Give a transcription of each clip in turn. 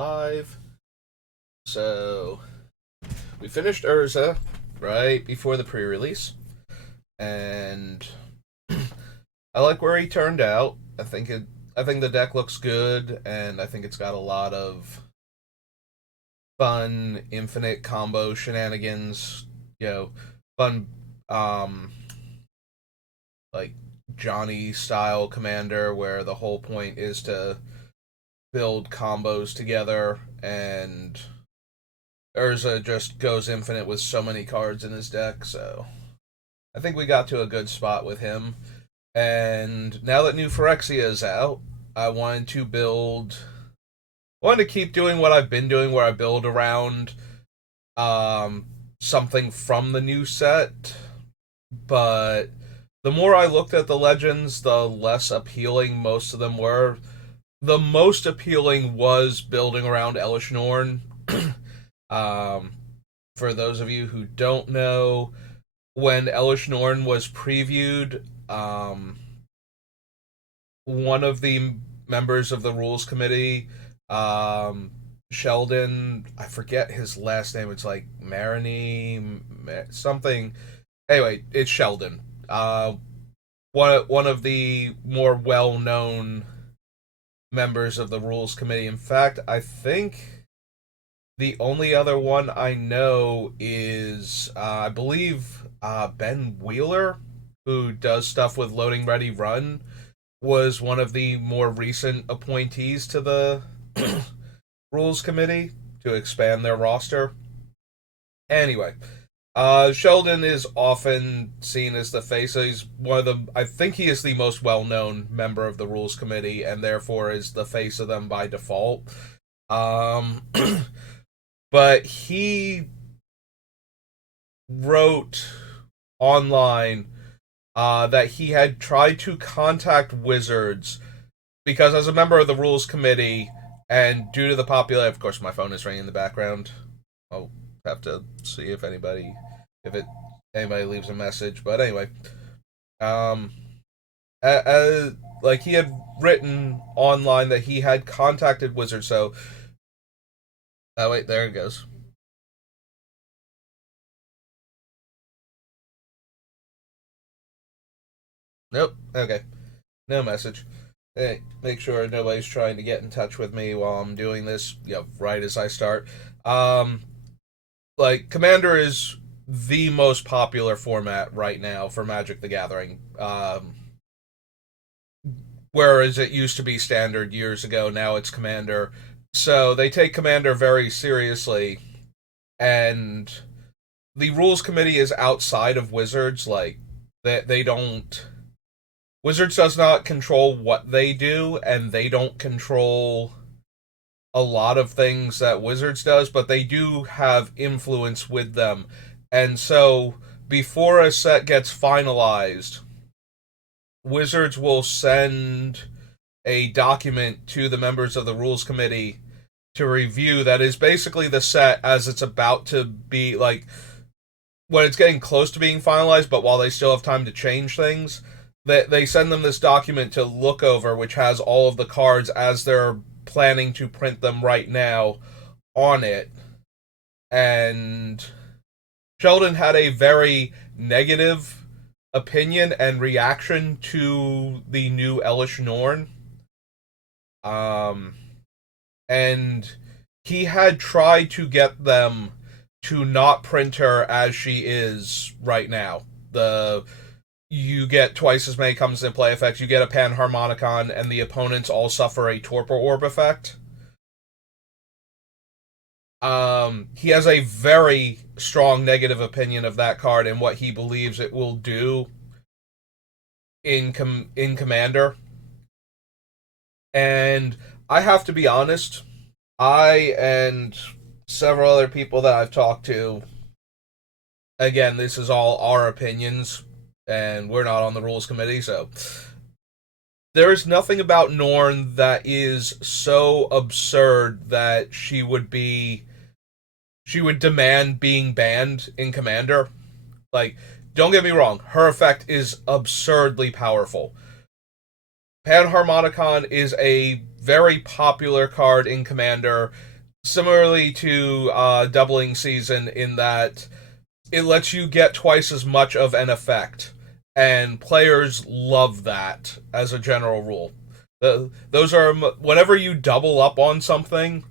live. So, we finished Urza right before the pre-release, and I like where he turned out. I think the deck looks good, and I think it's got a lot of fun, infinite combo shenanigans. You know, fun, um, like Johnny style commander, where the whole point is to build combos together, and Urza just goes infinite with so many cards in his deck, so I think we got to a good spot with him. And now that new Phyrexia is out, I wanted to build. I wanted to keep doing what I've been doing, where I build around um, something from the new set. But the more I looked at the legends, the less appealing most of them were. The most appealing was building around Elish Norn. um, for those of you who don't know, when Elish Norn was previewed, one of the members of the rules committee, um, Sheldon, I forget his last name. It's like Marini, something. Anyway, it's Sheldon. One of the more well known members of the rules committee. In fact, I think the only other one I know is, I believe, Ben Wheeler, who does stuff with Loading Ready Run, was one of the more recent appointees to the rules committee to expand their roster. Anyway, Sheldon is often seen as the face. He's one of the. I think he is the most well-known member of the rules committee, and therefore is the face of them by default. Um, but he wrote online that he had tried to contact Wizards because, as a member of the rules committee, and due to the popularity, of course, my phone is ringing in the background. I'll have to see if anybody leaves a message. But anyway, um, like he had written online that he had contacted Wizards. So, oh wait, there it goes. Nope. Okay. No message. Hey, make sure nobody's trying to get in touch with me while I'm doing this. Right as I start. Um, like Commander is the most popular format right now for Magic the Gathering. Whereas it used to be Standard years ago, now it's Commander. So they take Commander very seriously, and the rules committee is outside of Wizards. Like they don't. Wizards does not control what they do, and they don't control a lot of things that Wizards does, but they do have influence with them. And so, before a set gets finalized, Wizards will send a document to the members of the rules committee to review that is basically the set as it's about to be, like, when it's getting close to being finalized, but while they still have time to change things, they send them this document to look over, which has all of the cards as they're planning to print them right now on it. And Sheldon had a very negative opinion and reaction to the new Elish Norn. And he had tried to get them to not print her as she is right now. You get twice as many comes in play effects. You get a Panharmonicon, and the opponents all suffer a Torpor Orb effect. He has a very strong negative opinion of that card and what he believes it will do in Commander. And I have to be honest, I and several other people that I've talked to, again, this is all our opinions, and we're not on the rules committee, so there is nothing about Norn that is so absurd that she would demand being banned in Commander. Like, don't get me wrong, her effect is absurdly powerful. Panharmonicon is a very popular card in Commander, similarly to Doubling Season, in that it lets you get twice as much of an effect, and players love that as a general rule. Those are whenever you double up on something,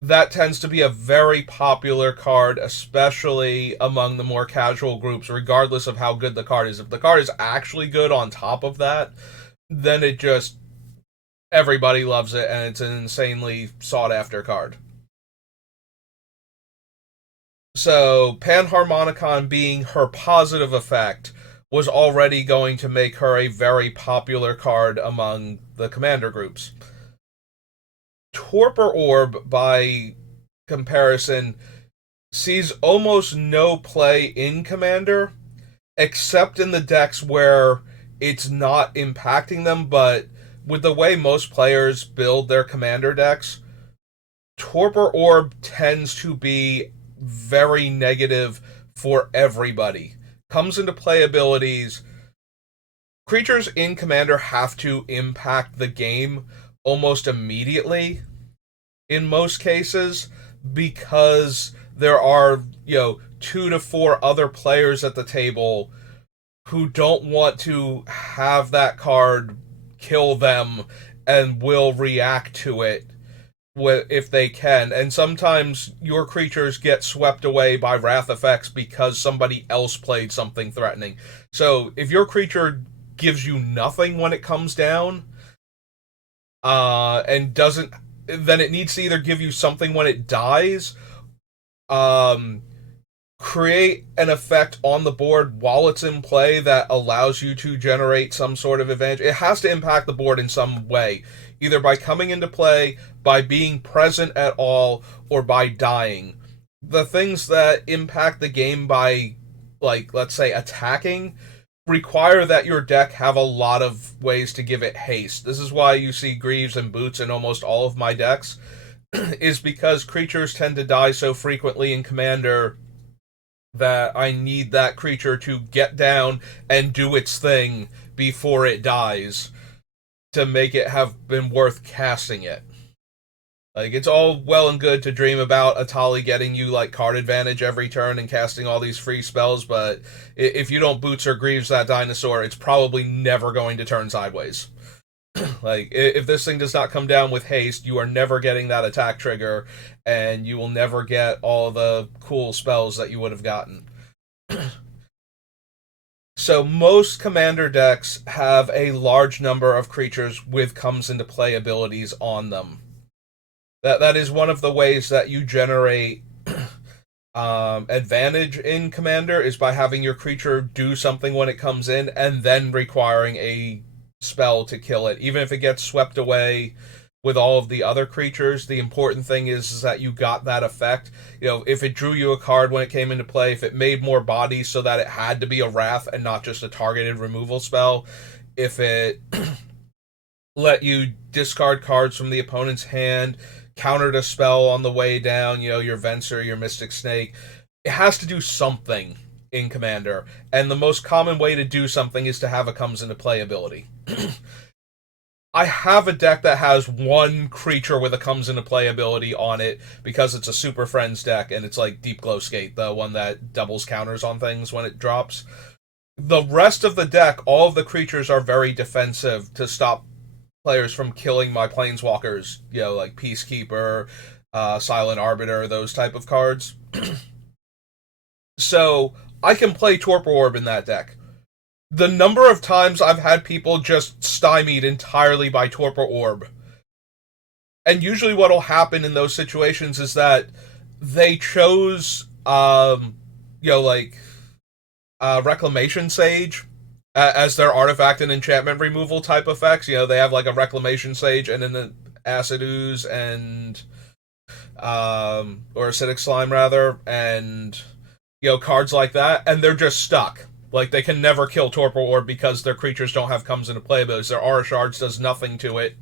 that tends to be a very popular card, especially among the more casual groups, regardless of how good the card is. If the card is actually good on top of that, then it just everybody loves it, and it's an insanely sought after card. So Panharmonicon being her positive effect was already going to make her a very popular card among the commander groups. Torpor Orb, by comparison, sees almost no play in Commander, except in the decks where it's not impacting them, but with the way most players build their Commander decks, Torpor Orb tends to be very negative for everybody. Comes into play abilities. Creatures in Commander have to impact the game almost immediately in most cases, because there are, 2 to 4 other players at the table who don't want to have that card kill them and will react to it if they can. And sometimes your creatures get swept away by wrath effects because somebody else played something threatening. So if your creature gives you nothing when it comes down, and doesn't, then it needs to either give you something when it dies, um, create an effect on the board while it's in play that allows you to generate some sort of advantage. It has to impact the board in some way, either by coming into play, by being present at all, or by dying. The things that impact the game by, like, let's say, attacking, require that your deck have a lot of ways to give it haste. This is why you see Greaves and Boots in almost all of my decks, is because creatures tend to die so frequently in Commander that I need that creature to get down and do its thing before it dies to make it have been worth casting it. Like, it's all well and good to dream about Atali getting you, like, card advantage every turn and casting all these free spells, but if you don't Boots or Greaves that dinosaur, it's probably never going to turn sideways. Like, if this thing does not come down with haste, you are never getting that attack trigger, and you will never get all the cool spells that you would have gotten. So most commander decks have a large number of creatures with comes into play abilities on them. That is one of the ways that you generate advantage in Commander, is by having your creature do something when it comes in and then requiring a spell to kill it. Even if it gets swept away with all of the other creatures, the important thing is that you got that effect. If it drew you a card when it came into play, if it made more bodies so that it had to be a wrath and not just a targeted removal spell, if it let you discard cards from the opponent's hand, countered a spell on the way down, your Venser, your Mystic Snake. It has to do something in Commander, and the most common way to do something is to have a comes into play ability. I have a deck that has one creature with a comes into play ability on it because it's a Super Friends deck, and it's like Deep Glow Skate, the one that doubles counters on things when it drops. The rest of the deck, all of the creatures are very defensive to stop players from killing my planeswalkers, like Peacekeeper, Silent Arbiter, those type of cards. So I can play Torpor Orb in that deck. The number of times I've had people just stymied entirely by Torpor Orb. And usually what'll happen in those situations is that they chose, Reclamation Sage as their artifact and enchantment removal type effects. They have like a Reclamation Sage and then the Acid Ooze and or Acidic Slime rather, and cards like that, and they're just stuck. Like, they can never kill Torpor Orb because their creatures don't have comes into play abilities. Their Aura Shards does nothing to it,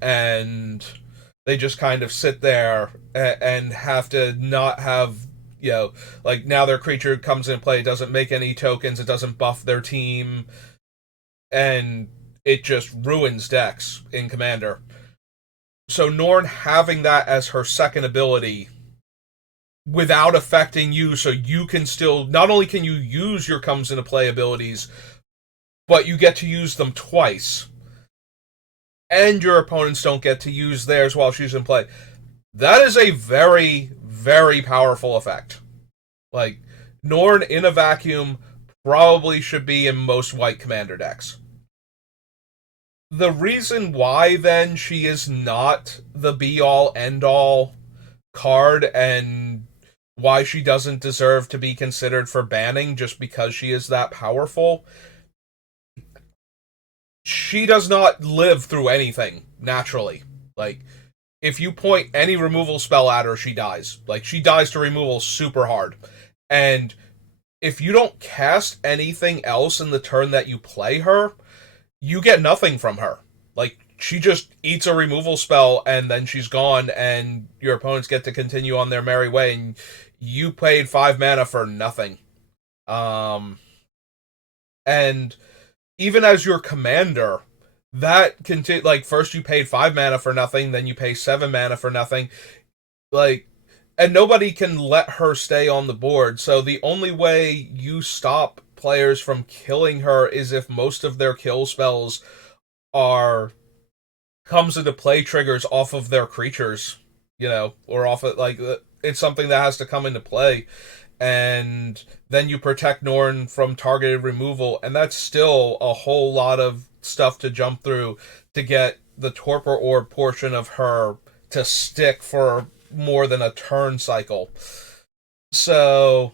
and they just kind of sit there and have to not have, like, now their creature comes in play, it doesn't make any tokens, it doesn't buff their team, and it just ruins decks in Commander. So Norn having that as her second ability without affecting you, so you can still, not only can you use your comes into play abilities, but you get to use them twice. And your opponents don't get to use theirs while she's in play. That is a very, very powerful effect. Like, Norn in a vacuum probably should be in most white commander decks. The reason why then she is not the be all end all card and why she doesn't deserve to be considered for banning just because she is that powerful, she does not live through anything naturally. Like, if you point any removal spell at her, she dies. Like, she dies to removal super hard. And if you don't cast anything else in the turn that you play her, you get nothing from her. Like, she just eats a removal spell and then she's gone, and your opponents get to continue on their merry way, and you paid 5 mana for nothing. And even as your commander, like, first you paid 5 mana for nothing, then you pay 7 mana for nothing. Like, and nobody can let her stay on the board. So the only way you stop players from killing her is if most of their kill spells are comes into play triggers off of their creatures, or off of, like, it's something that has to come into play, and then you protect Norn from targeted removal, and that's still a whole lot of stuff to jump through to get the Torpor Orb portion of her to stick for more than a turn cycle. So,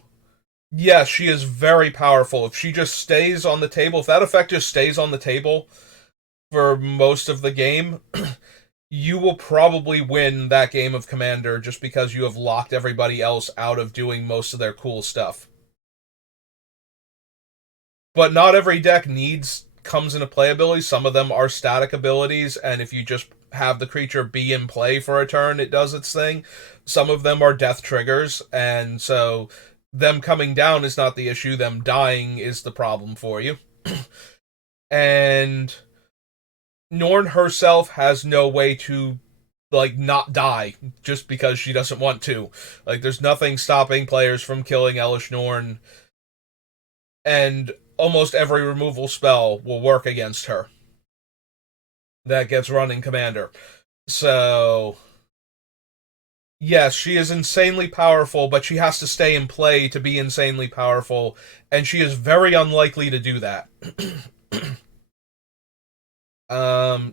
yeah, she is very powerful. If she just stays on the table, if that effect just stays on the table for most of the game, you will probably win that game of Commander just because you have locked everybody else out of doing most of their cool stuff. But not every deck comes into play abilities. Some of them are static abilities, and if you just have the creature be in play for a turn, it does its thing. Some of them are death triggers, and so them coming down is not the issue. Them dying is the problem for you. And Norn herself has no way to, like, not die just because she doesn't want to. Like, there's nothing stopping players from killing Elesh Norn, and almost every removal spell will work against her that gets run in Commander. So, yes, she is insanely powerful, but she has to stay in play to be insanely powerful, and she is very unlikely to do that.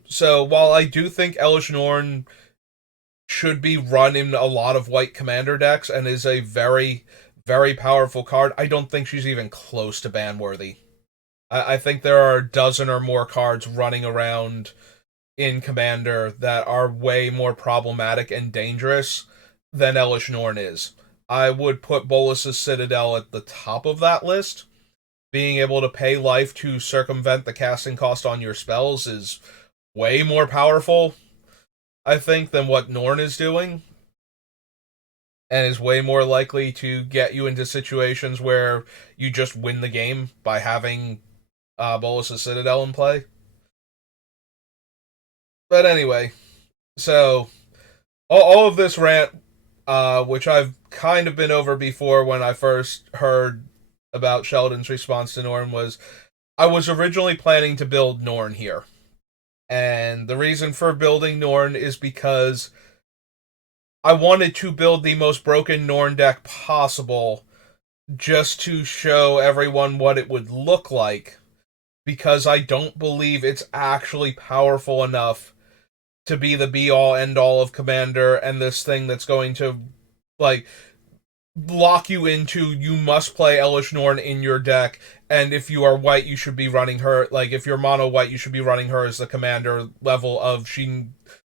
So while I do think Elesh Norn should be run in a lot of white commander decks and is a very, very powerful card, I don't think she's even close to ban worthy. I think there are a dozen or more cards running around in Commander that are way more problematic and dangerous than Elesh Norn is. I would put Bolas's Citadel at the top of that list. Being able to pay life to circumvent the casting cost on your spells is way more powerful, I think, than what Norn is doing, and is way more likely to get you into situations where you just win the game by having Bolas's Citadel in play. But anyway, so all of this rant, which I've kind of been over before when I first heard about Sheldon's response to Norn, was I was originally planning to build Norn here. And the reason for building Norn is because I wanted to build the most broken Norn deck possible just to show everyone what it would look like, because I don't believe it's actually powerful enough to be the be-all, end-all of Commander, and this thing that's going to, like, lock you into, you must play Elesh Norn in your deck, and if you are white, you should be running her, like, if you're mono white, you should be running her as the commander level of,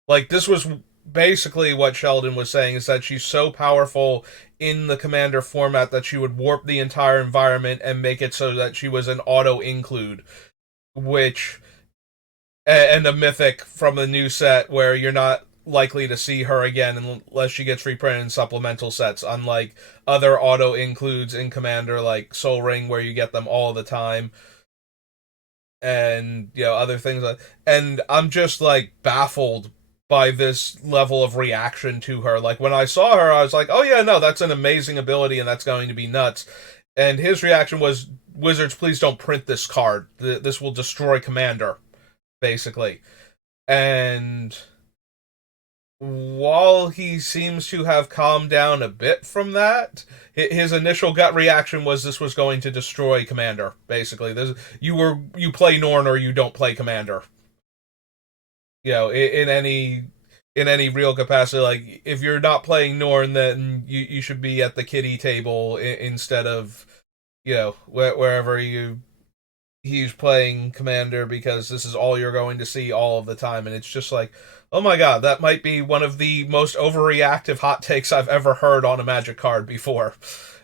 like, this was basically what Sheldon was saying, is that she's so powerful in the commander format that she would warp the entire environment and make it so that she was an auto-include, which, and a mythic from the new set where you're not likely to see her again unless she gets reprinted in supplemental sets, unlike other auto includes in Commander like Soul Ring, where you get them all the time, and other things. And I'm just, like, baffled by this level of reaction to her. Like when I saw her, I was like, "Oh yeah, no, that's an amazing ability, and that's going to be nuts." And his reaction was, "Wizards, please don't print this card. This will destroy Commander," basically. And while he seems to have calmed down a bit from that, his initial gut reaction was this was going to destroy Commander. Basically, you play Norn or you don't play Commander. You know, in any real capacity. Like if you're not playing Norn, then you should be at the kiddie table instead of wherever he's playing Commander, because this is all you're going to see all of the time. And it's just like, oh my god, that might be one of the most overreactive hot takes I've ever heard on a Magic card before.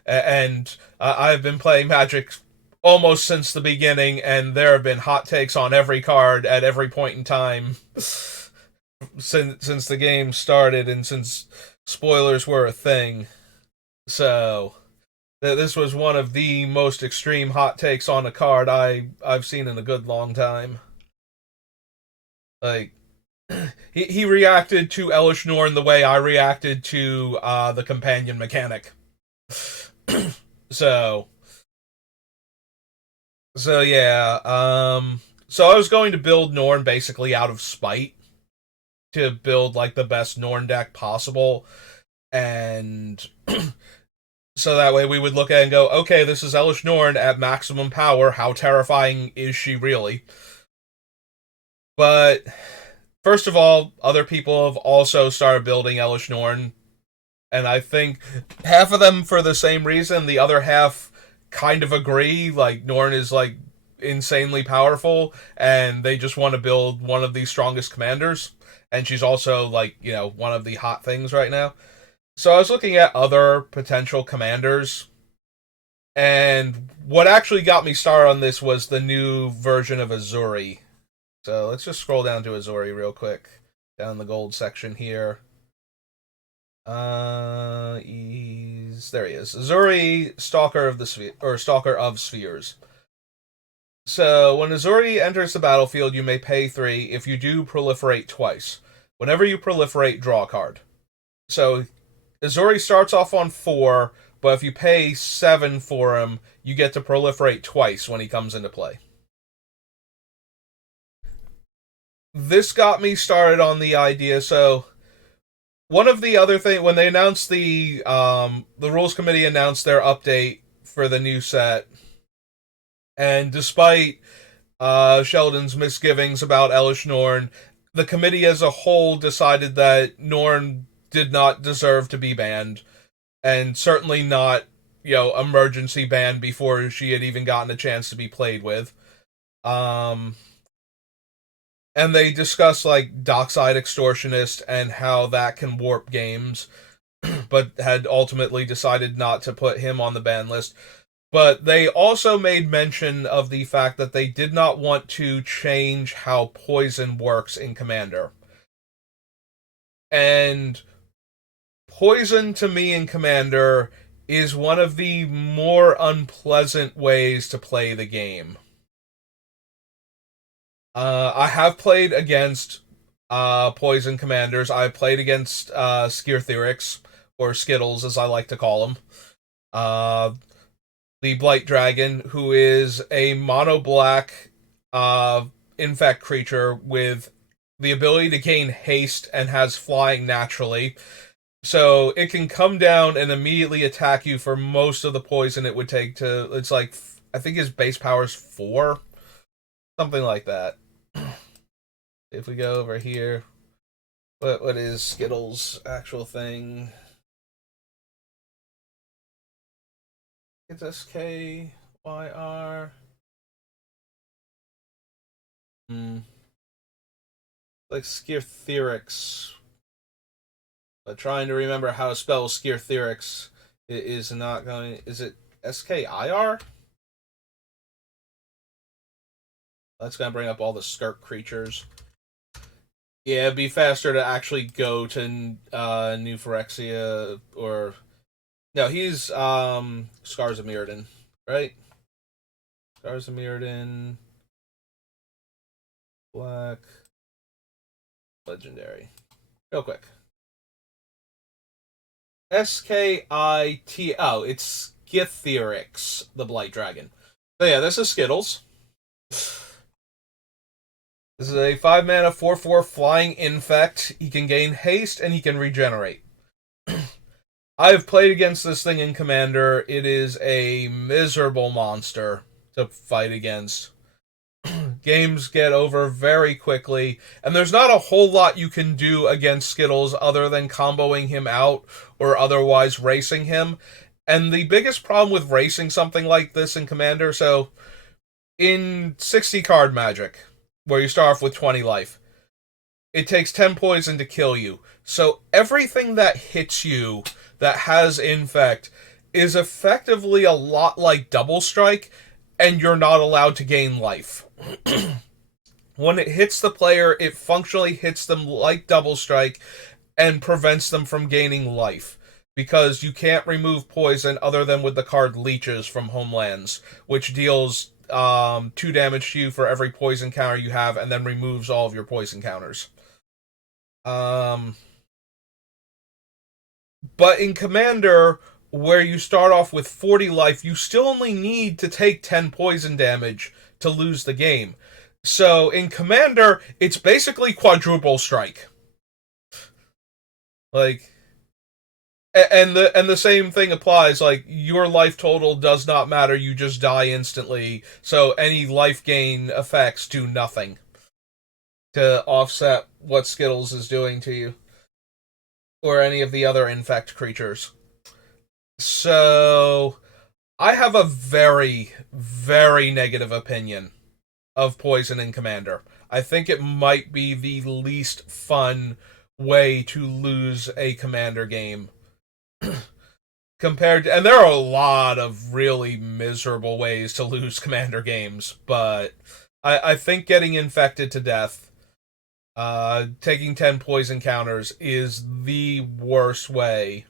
And I've been playing Magic almost since the beginning, and there have been hot takes on every card at every point in time since the game started and since spoilers were a thing. So this was one of the most extreme hot takes on a card I've seen in a good long time. Like he reacted to Elish Norn the way I reacted to the companion mechanic. so so yeah, so I was going to build Norn basically out of spite to build like the best Norn deck possible, and so that way we would look at it and go, okay, this is Elish Norn at maximum power. How terrifying is she really? But first of all, other people have also started building Elish Norn, and I think half of them for the same reason. The other half kind of agree. Like Norn is like insanely powerful, and they just want to build one of the strongest commanders. And she's also like one of the hot things right now. So I was looking at other potential commanders, and what actually got me started on this was the new version of Azuri. So let's just scroll down to Azuri real quick, down the gold section here. There he is. Azuri, Stalker of the Sphere, or Stalker of Spheres. So when Azuri enters the battlefield, you may pay 3. If you do, proliferate twice. Whenever you proliferate, draw a card. So Azuri starts off on 4, but if you pay 7 for him, you get to proliferate twice when he comes into play. This got me started on the idea. So one of the other things, when they announced the rules committee announced their update for the new set, and despite Sheldon's misgivings about Elish Norn, the committee as a whole decided that Norn did not deserve to be banned, and certainly not, emergency banned before she had even gotten a chance to be played with. And they discussed like Dockside Extortionist and how that can warp games, but had ultimately decided not to put him on the ban list. But they also made mention of the fact that they did not want to change how poison works in Commander. And poison to me in Commander is one of the more unpleasant ways to play the game. I have played against poison commanders. I've played against Skirthyrix, or Skittles as I like to call them. The Blight Dragon, who is a mono black infect creature with the ability to gain haste and has flying naturally. So it can come down and immediately attack you for most of the poison it would take to. It's like, I think his base power is 4, something like that. If we go over here, what is Skittles' actual thing? It's SKYR. Like Skirthyrix. But trying to remember how to spell Skirthyrix is not going. Is it SKIR? That's going to bring up all the Skirk creatures. Yeah, it'd be faster to actually go to New Phyrexia, or no, he's Scars of Mirrodin, right? Scars of Mirrodin, black, legendary. real quick. Skit. Oh, it's Skithyryx, the Blight Dragon. So yeah, this is Skittles. This is a 5 mana 4/4 flying infect. He can gain haste and he can regenerate. I have played against this thing in Commander. It is a miserable monster to fight against. Games get over very quickly, and there's not a whole lot you can do against Skittles other than comboing him out or otherwise racing him. And the biggest problem with racing something like this in Commander, so in 60 card Magic, where you start off with 20 life, it takes 10 poison to kill you. So everything that hits you that has infect is effectively a lot like double strike, and you're not allowed to gain life. When it hits the player, it functionally hits them like double strike and prevents them from gaining life, because you can't remove poison other than with the card Leeches from Homelands, which deals 2 damage to you for every poison counter you have and then removes all of your poison counters. But in Commander, where you start off with 40 life, you still only need to take 10 poison damage to lose the game. So in Commander, it's basically quadruple strike. Like, and the same thing applies. Like, your life total does not matter. You just die instantly. So any life gain effects do nothing to offset what Skittles is doing to you, or any of the other infect creatures. So I have a very, very negative opinion of poison in Commander. I think it might be the least fun way to lose a Commander game. Compared to, and there are a lot of really miserable ways to lose Commander games, but I think getting infected to death, taking 10 poison counters is the worst way.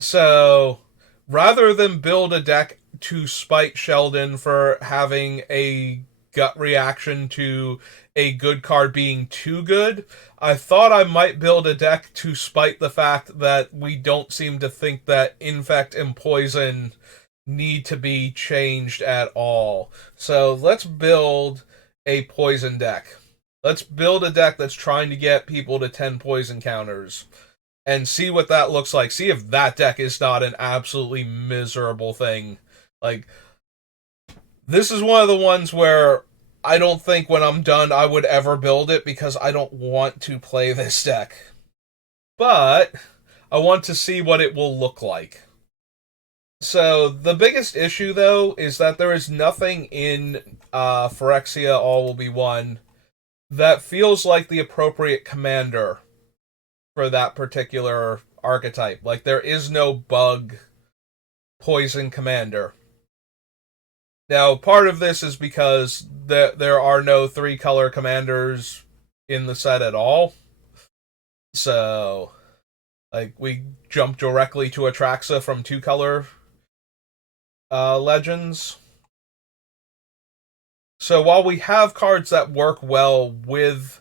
So rather than build a deck to spite Sheldon for having a gut reaction to a good card being too good, I thought I might build a deck to spite the fact that we don't seem to think that Infect and Poison need to be changed at all. So let's build a Poison deck. Let's build a deck that's trying to get people to 10 poison counters and see what that looks like. See if that deck is not an absolutely miserable thing. Like, this is one of the ones where I don't think when I'm done I would ever build it, because I don't want to play this deck. But I want to see what it will look like. So the biggest issue, though, is that there is nothing in Phyrexia All Will Be One that feels like the appropriate commander for that particular archetype. Like, there is no bug poison commander. Now, part of this is because there are no 3-color commanders in the set at all. So, like, we jump directly to Atraxa from 2-color Legends. So while we have cards that work well with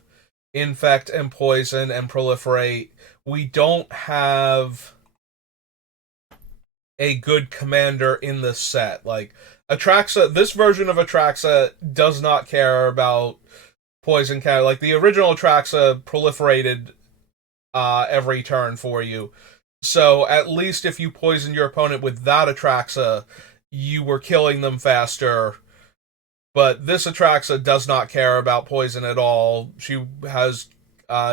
Infect and Poison and Proliferate, we don't have a good commander in the set. Like, Atraxa, this version of Atraxa does not care about poison counter. Like, the original Atraxa proliferated every turn for you. So at least if you poisoned your opponent with that Atraxa, you were killing them faster. But this Atraxa does not care about poison at all. She has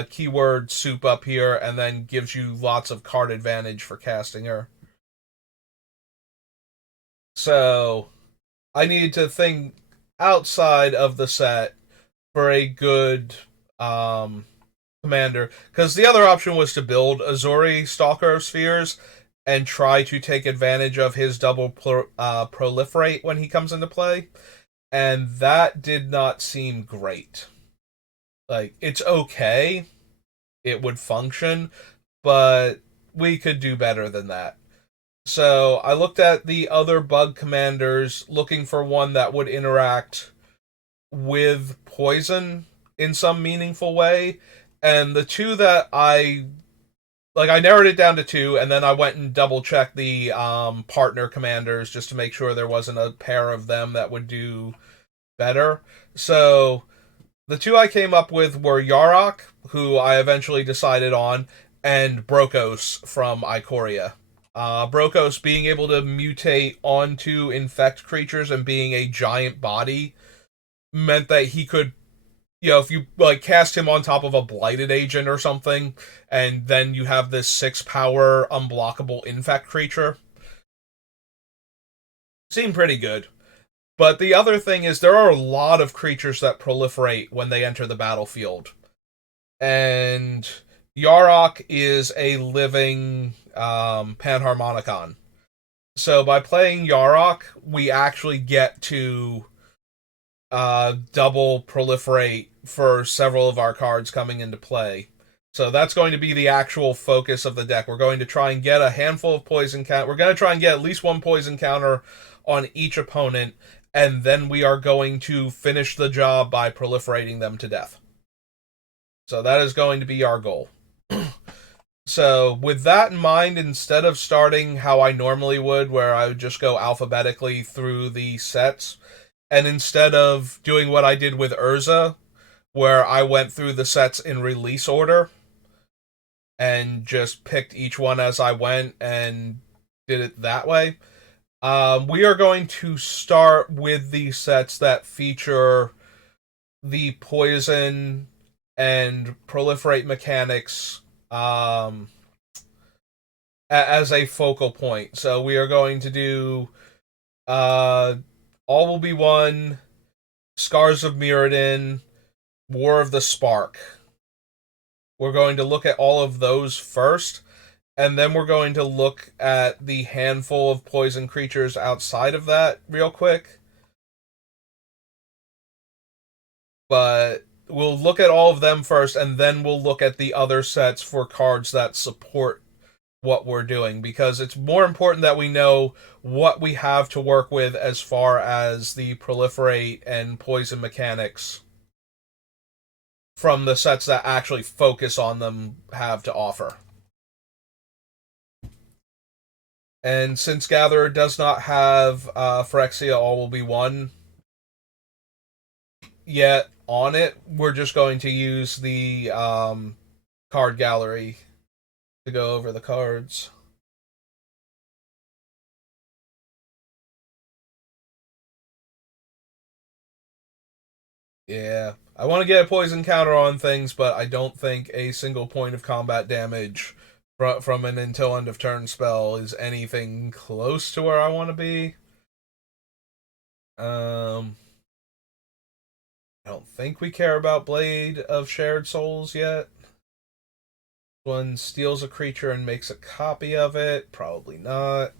keyword soup up here and then gives you lots of card advantage for casting her. So I needed to think outside of the set for a good commander, because the other option was to build Azori Stalker of Spheres and try to take advantage of his double proliferate when he comes into play, and that did not seem great. Like, it's okay, it would function, but we could do better than that. So I looked at the other bug commanders, looking for one that would interact with poison in some meaningful way, And the two that I narrowed it down to two, and then I went and double checked the partner commanders just to make sure there wasn't a pair of them that would do better. So the two I came up with were Yarok, who I eventually decided on, and Brokos from Ikoria. Brokos being able to mutate onto infect creatures and being a giant body meant that he could, if you like cast him on top of a blighted agent or something, and then you have this 6 power unblockable infect creature, seemed pretty good. But the other thing is there are a lot of creatures that proliferate when they enter the battlefield. And Yarok is a living Panharmonicon. So by playing Yarok, we actually get to double proliferate for several of our cards coming into play. So that's going to be the actual focus of the deck. We're going to try and get a handful of poison count. We're going to try and get at least one poison counter on each opponent, and then we are going to finish the job by proliferating them to death. So that is going to be our goal. So with that in mind, instead of starting how I normally would, where I would just go alphabetically through the sets, and instead of doing what I did with Urza, where I went through the sets in release order and just picked each one as I went and did it that way, we are going to start with the sets that feature the poison and proliferate mechanics as a focal point. So we are going to do All Will Be One, Scars of Mirrodin, War of the Spark. We're going to look at all of those first, and then we're going to look at the handful of poison creatures outside of that real quick. But we'll look at all of them first, and then we'll look at the other sets for cards that support what we're doing, because it's more important that we know what we have to work with as far as the proliferate and poison mechanics from the sets that actually focus on them have to offer. And since Gatherer does not have Phyrexia All Will Be One yet on it, we're just going to use the card gallery to go over the cards. Yeah, I want to get a poison counter on things, but I don't think a single point of combat damage from an until end of turn spell is anything close to where I want to be. I don't think we care about Blade of Shared Souls yet. One steals a creature and makes a copy of it. Probably not.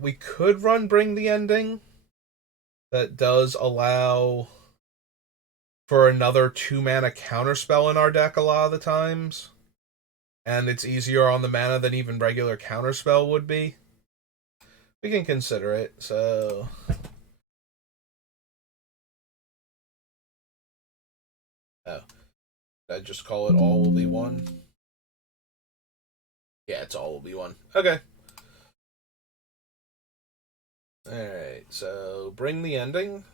We could run Bring the Ending. That does allow for another 2 mana counterspell in our deck a lot of the times. And it's easier on the mana than even regular counterspell would be. We can consider it, so... Oh. Did I just call it All Will Be One? Yeah, it's All Will Be One. Okay. Alright, so Bring the Ending.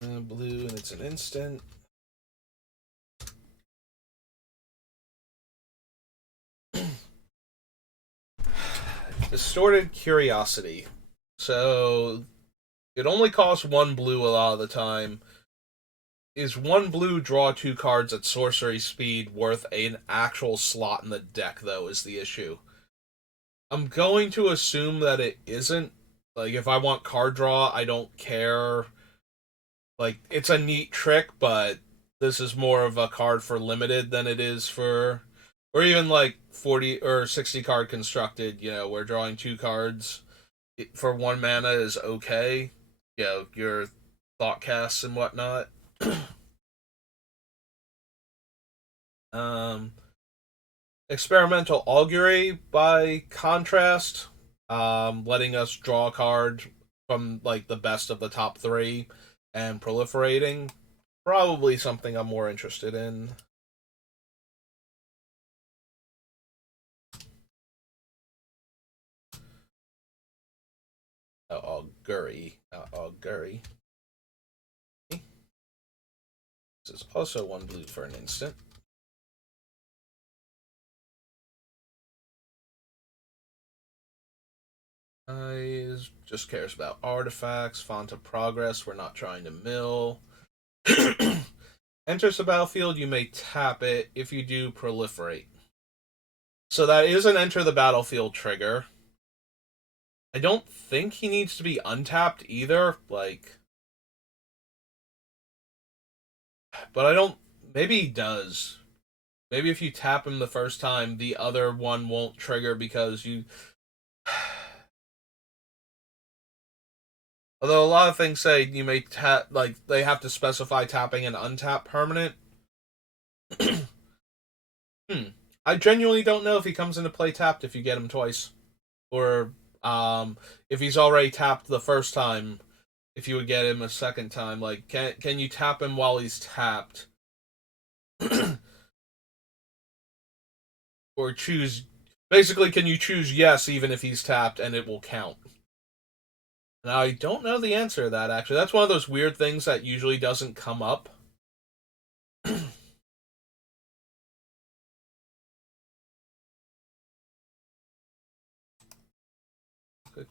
Blue, and it's an instant. Distorted Curiosity. So it only costs 1 blue a lot of the time. Is 1 blue, draw 2 cards at sorcery speed worth an actual slot in the deck, though, is the issue. I'm going to assume that it isn't. Like, if I want card draw, I don't care. Like, it's a neat trick, but this is more of a card for limited than it is for... Or even, like, 40 or 60 card constructed, where drawing 2 cards for 1 mana is okay. Your thought casts and whatnot. Experimental Augury, by contrast, letting us draw a card from like the best of the top three and proliferating. Probably something I'm more interested in. Augury. Augury. This is also one blue for an instant. Just cares about artifacts, font of progress. We're not trying to mill. Enters the battlefield, you may tap it. If you do, proliferate. So that is an enter the battlefield trigger. I don't think he needs to be untapped either. Like, but I don't. Maybe he does. Maybe if you tap him the first time, the other one won't trigger because you. Although a lot of things say you may tap, like they have to specify tapping an untap permanent. I genuinely don't know if he comes into play tapped if you get him twice, or if he's already tapped the first time. If you would get him a second time, like can you tap him while he's tapped, or choose? Basically, can you choose yes even if he's tapped and it will count? And I don't know the answer to that actually. That's one of those weird things that usually doesn't come up.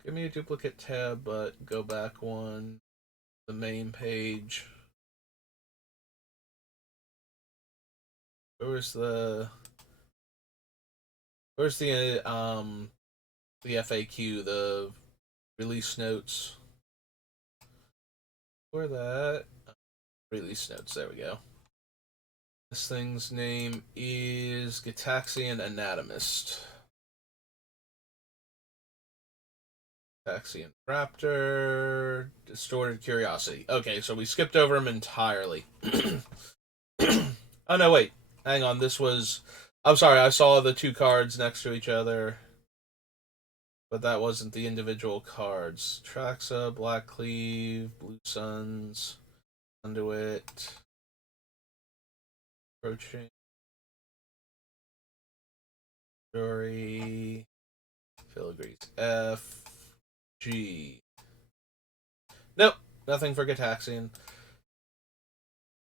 Give me a duplicate tab, but go back one. The main page. Where's the the FAQ, the release notes? Where that release notes? There we go. This thing's name is Gitaxian Anatomist. Gitaxian Raptor, Distorted Curiosity. Okay, so we skipped over him entirely. Oh no, wait. Hang on, this was. I'm sorry, I saw the two cards next to each other. But that wasn't the individual cards. Traxa, Black Cleave, Blue Suns, Conduit, Approaching, Jury, Filigree's F, G. Nope, nothing for Gitaxian.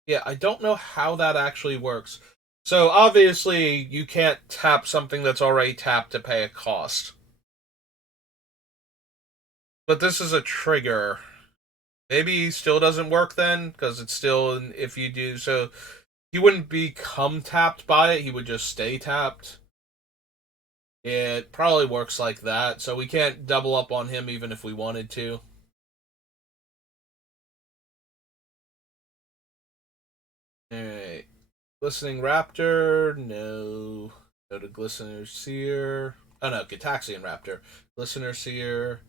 Yeah, I don't know how that actually works. So obviously, you can't tap something that's already tapped to pay a cost. But this is a trigger. Maybe he still doesn't work then, because it's still, if you do, so he wouldn't become tapped by it, he would just stay tapped. It probably works like that, so we can't double up on him even if we wanted to. Alright. Glistening Raptor, no. Go to Glistener Seer. Oh no, Gitaxian Raptor. Glistener Seer.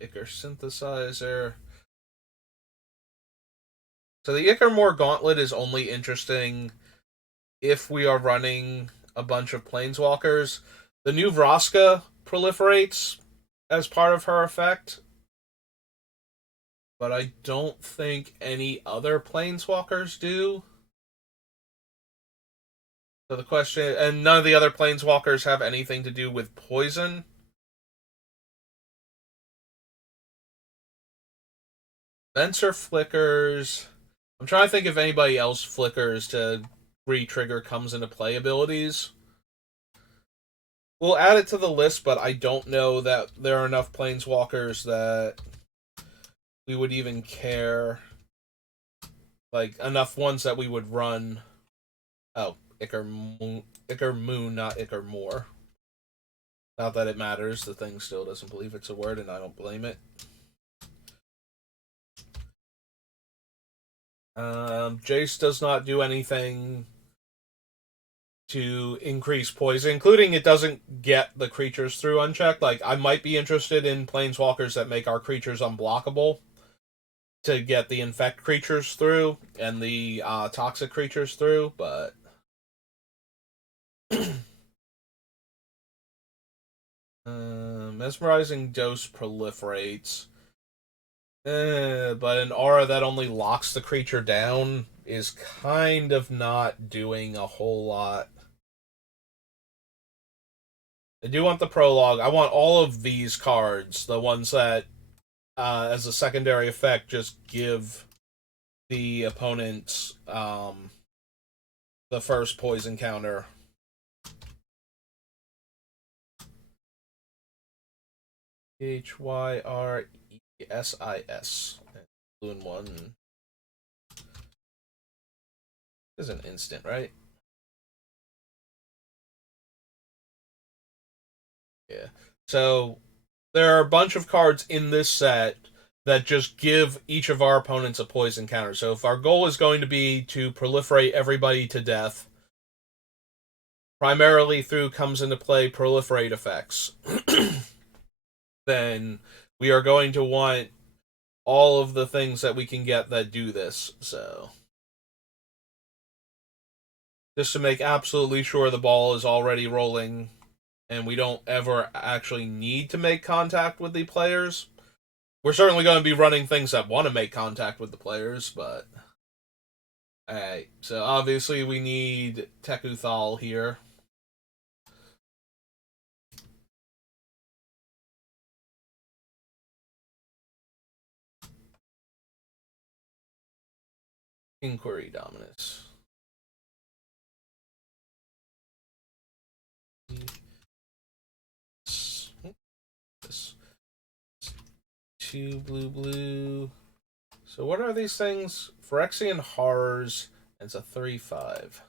Ichor Synthesizer. So the Ichor Gauntlet is only interesting if we are running a bunch of Planeswalkers. The new Vraska proliferates as part of her effect, but I don't think any other Planeswalkers do. So the question, and none of the other Planeswalkers have anything to do with poison. Venser flickers. I'm trying to think if anybody else flickers to re-trigger comes into play abilities. We'll add it to the list, but I don't know that there are enough Planeswalkers that we would even care. Like, enough ones that we would run. Oh, Ichor Moon, not Ichor Moor. Not that it matters, the thing still doesn't believe it's a word, and I don't blame it. Jace does not do anything to increase poison, including it doesn't get the creatures through unchecked. Like, I might be interested in Planeswalkers that make our creatures unblockable to get the infect creatures through and the toxic creatures through, but Mesmerizing Dose proliferates. But an aura that only locks the creature down is kind of not doing a whole lot. I do want the prologue. I want all of these cards, the ones that, as a secondary effect, just give the opponent the first poison counter. Hyresis. Blue and one is an instant, right? Yeah. So there are a bunch of cards in this set that just give each of our opponents a poison counter. So if our goal is going to be to proliferate everybody to death, primarily through comes into play proliferate effects, then we are going to want all of the things that we can get that do this. So just to make absolutely sure the ball is already rolling and we don't ever actually need to make contact with the players. We're certainly going to be running things that want to make contact with the players, but alright. So obviously we need Tekuthal here. Inquiry Dominus. This. Two blue. So what are these things? Phyrexian Horrors. It's a 3/5.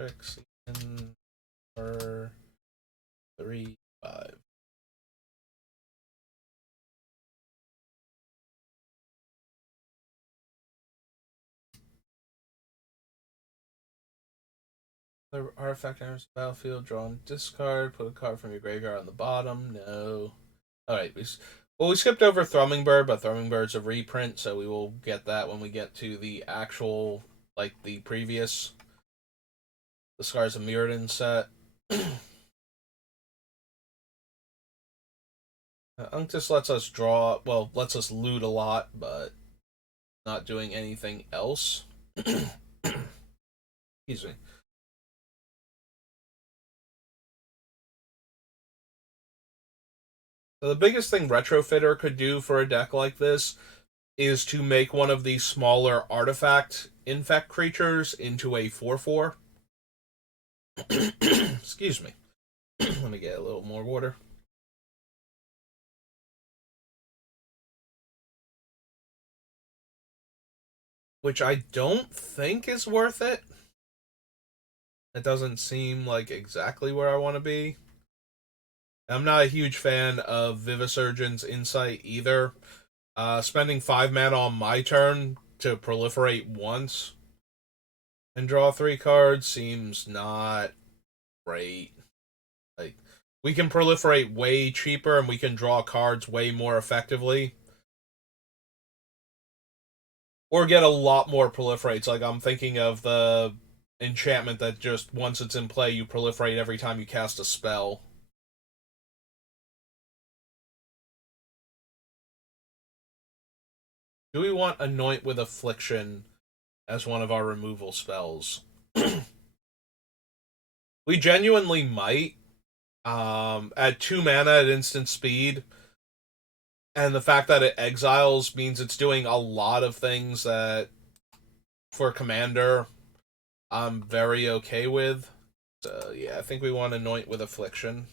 Phyrexian Horror 3/5. The artifact enters the battlefield, draw and discard, put a card from your graveyard on the bottom. No. Alright, we skipped over Thrumming-Bird, but Thrumming-Bird's a reprint, so we will get that when we get to the actual, like, the previous The Scars of Mirrodin set. Unctus lets us draw, well, lets us loot a lot, but not doing anything else. Excuse me. So the biggest thing Retrofitter could do for a deck like this is to make one of these smaller artifact infect creatures into a 4/4. Excuse me. Let me get a little more water. Which I don't think is worth it. It doesn't seem like exactly where I want to be. I'm not a huge fan of Vivisurgeon's Insight either. Spending 5 mana on my turn to proliferate once and draw 3 cards seems not great. Like, we can proliferate way cheaper and we can draw cards way more effectively. Or get a lot more proliferates. Like, I'm thinking of the enchantment that just, once it's in play, you proliferate every time you cast a spell. Do we want Anoint with Affliction as one of our removal spells? We genuinely might. At 2 mana at instant speed, and the fact that it exiles means it's doing a lot of things that, for Commander, I'm very okay with. So, yeah, I think we want Anoint with Affliction.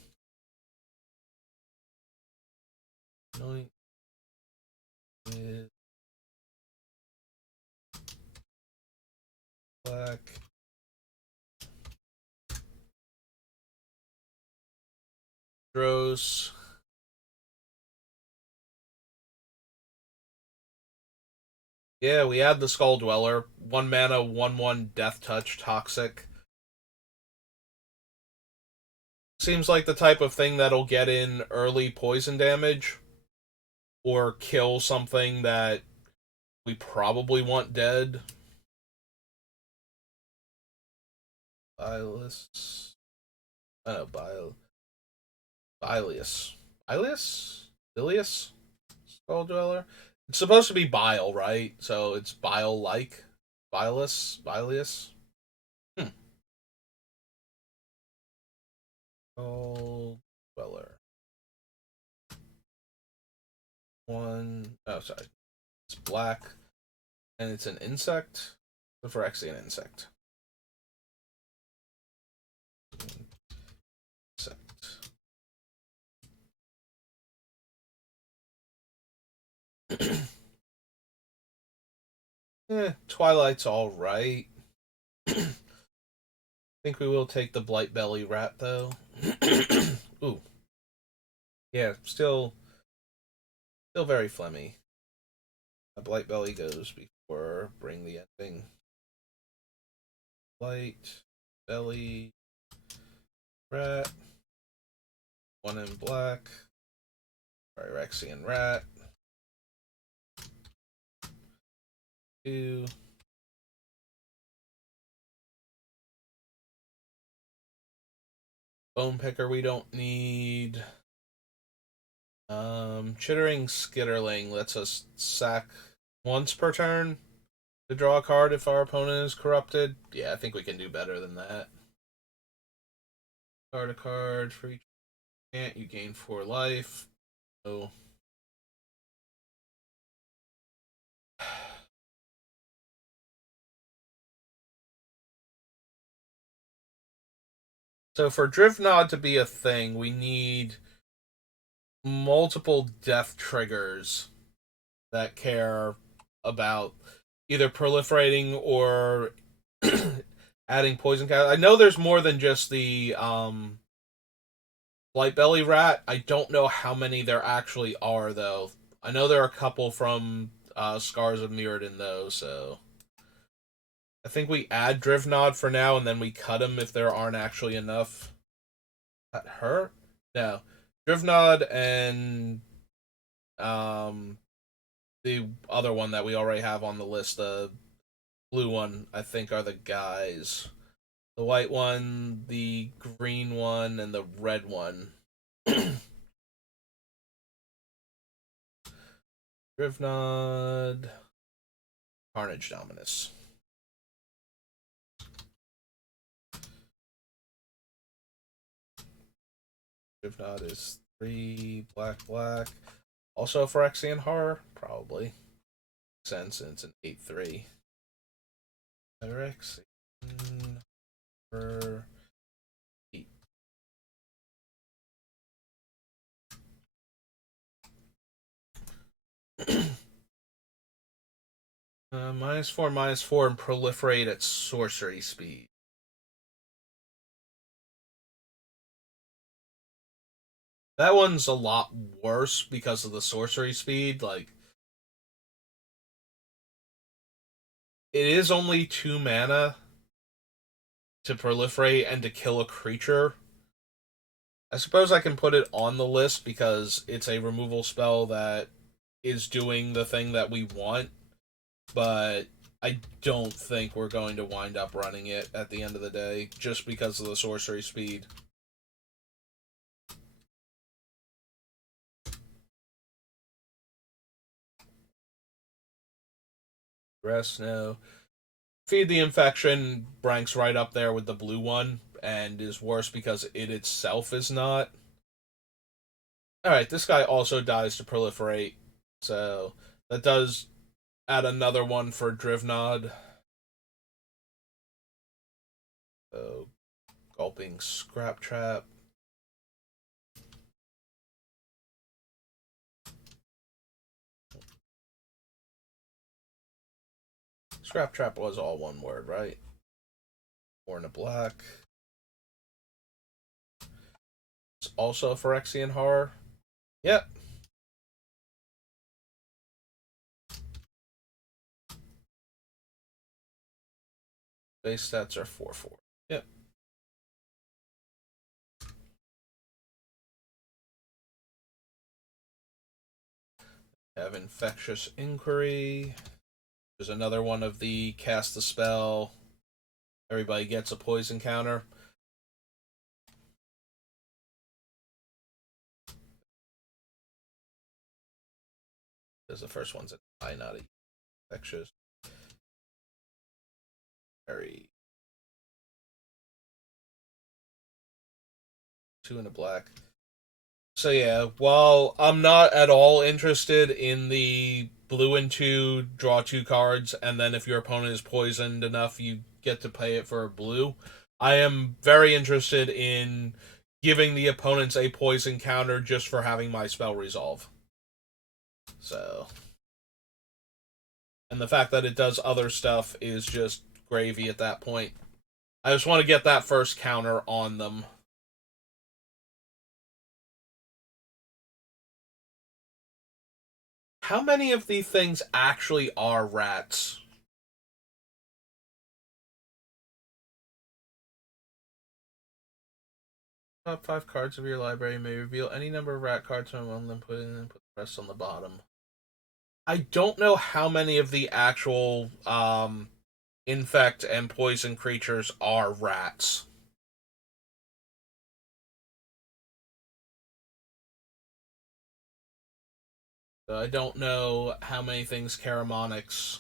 Anoint with black. Dross. Yeah, we add the Skull Dweller. 1 mana, 1/1 Death Touch, Toxic. Seems like the type of thing that'll get in early poison damage or kill something that we probably want dead. Eyeless. I don't know, Bilious. Bilious? Bilious? Skull Dweller? It's supposed to be bile, right? So it's bile-like? Bilious? Bilious? Hmm. Skull Dweller. Oh, sorry. It's black, and it's an insect. The Phyrexian insect. Insect. Twilight's alright. Think we will take the Blight Belly Rat, though. Ooh. Yeah, still very phlegmy. The Blight Belly goes before Bring the Ending. Blight Belly Rat. One in black. Phyrexian Rat. 2. Bone Picker we don't need. Chittering Skitterling lets us sack once per turn to draw a card if our opponent is corrupted. Yeah, I think we can do better than that. Card a card for each ant, you gain 4 life. Oh. So for Drifnod to be a thing, we need multiple death triggers that care about either proliferating or adding poison cast. I know there's more than just the Blight Belly Rat. I don't know how many there actually are, though. I know there are a couple from Scars of Mirrodin, though, so I think we add Drivnod for now, and then we cut him if there aren't actually enough. Cut her? No. Drivnod and the other one that we already have on the list, the blue one, I think are the guys. The white one, the green one, and the red one. Drivnod, Carnage Dominus. Drivnod is 3 black, black. Also Phyrexian Horror, probably. Since it's an 8/3. Phyrexian Horror 8. -4, and proliferate at sorcery speed. That one's a lot worse because of the sorcery speed. Like, it is only 2 mana to proliferate and to kill a creature. I suppose I can put it on the list because it's a removal spell that is doing the thing that we want, but I don't think we're going to wind up running it at the end of the day just because of the sorcery speed. Rest no. Feed the Infection ranks right up there with the blue one and is worse because it itself is not. Alright, this guy also dies to proliferate, so that does add another one for Drivnod. So, Gulping Scrap Trap. Scrap Trap was all one word, right? Born a Black. It's also a Phyrexian Horror. Yep. Base stats are 4/4. Yep. Have Infectious Inquiry. There's another one of the cast the spell. Everybody gets a poison counter. Because the first one's an I, not a extras. Very. Two in a black. So yeah, while I'm not at all interested in the blue and two, draw two cards, and then if your opponent is poisoned enough, you get to pay it for a blue. I am very interested in giving the opponents a poison counter just for having my spell resolve. So, and the fact that it does other stuff is just gravy at that point. I just want to get that first counter on them. How many of these things actually are rats? Top 5 cards of your library may reveal any number of rat cards from among them, put in and put the rest on the bottom. I don't know how many of the actual infect and poison creatures are rats. So I don't know how many things Caramonics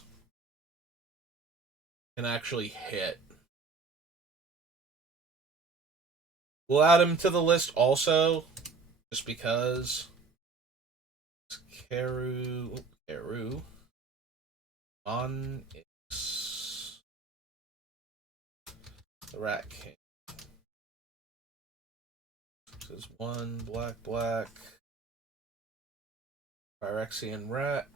can actually hit. We'll add him to the list also, just because. Caru Onyx, the Rat King. This is one black Phyrexian rat.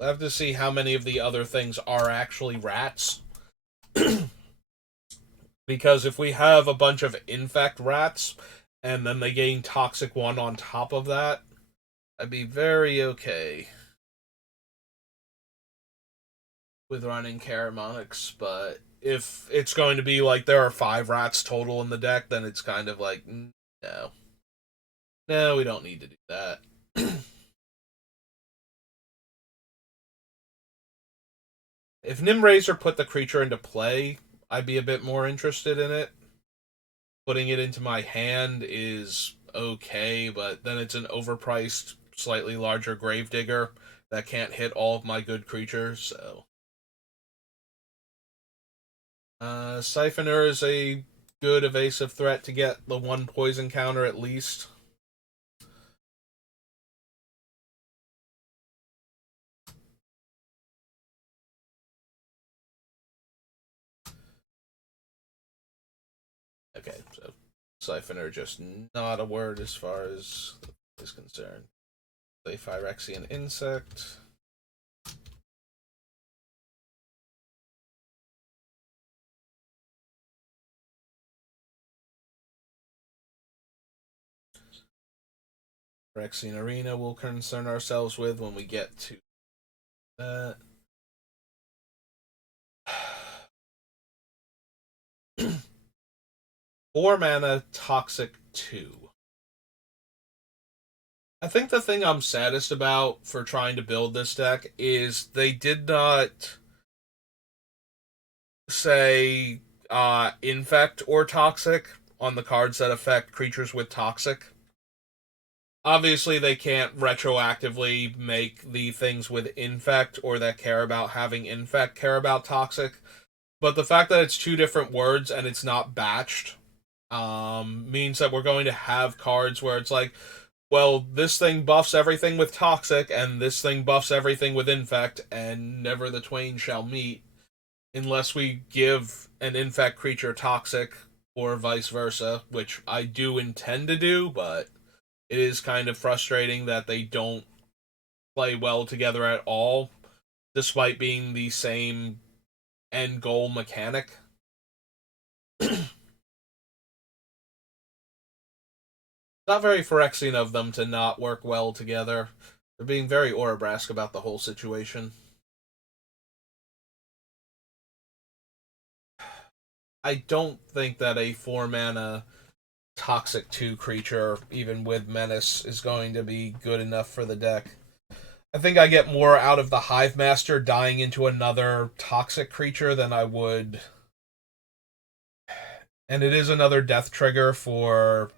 We'll have to see how many of the other things are actually rats. Because if we have a bunch of infect rats and then they gain Toxic 1 on top of that, I'd be very okay with running Caramonics, but if it's going to be like there are 5 rats total in the deck, then it's kind of like, no. No, we don't need to do that. If Nimraiser put the creature into play, I'd be a bit more interested in it. Putting it into my hand is okay, but then it's an overpriced, slightly larger Gravedigger that can't hit all of my good creatures, so. Siphoner is a good evasive threat to get the 1 poison counter at least. Okay, so Siphoner just not a word as far as is concerned. A Phyrexian insect. Phyrexian Arena we'll concern ourselves with when we get to that. 4 mana, Toxic 2. I think the thing I'm saddest about for trying to build this deck is they did not say Infect or Toxic on the cards that affect creatures with Toxic. Obviously, they can't retroactively make the things with Infect or that care about having Infect care about Toxic. But the fact that it's 2 different words and it's not batched means that we're going to have cards where it's like, well, this thing buffs everything with Toxic, and this thing buffs everything with Infect, and never the twain shall meet, unless we give an Infect creature Toxic, or vice versa, which I do intend to do, but it is kind of frustrating that they don't play well together at all, despite being the same end goal mechanic. Not very Phyrexian of them to not work well together. They're being very Orabrask about the whole situation. I don't think that a 4 mana Toxic 2 creature, even with Menace, is going to be good enough for the deck. I think I get more out of the Hive Master dying into another Toxic creature than I would And it is another death trigger for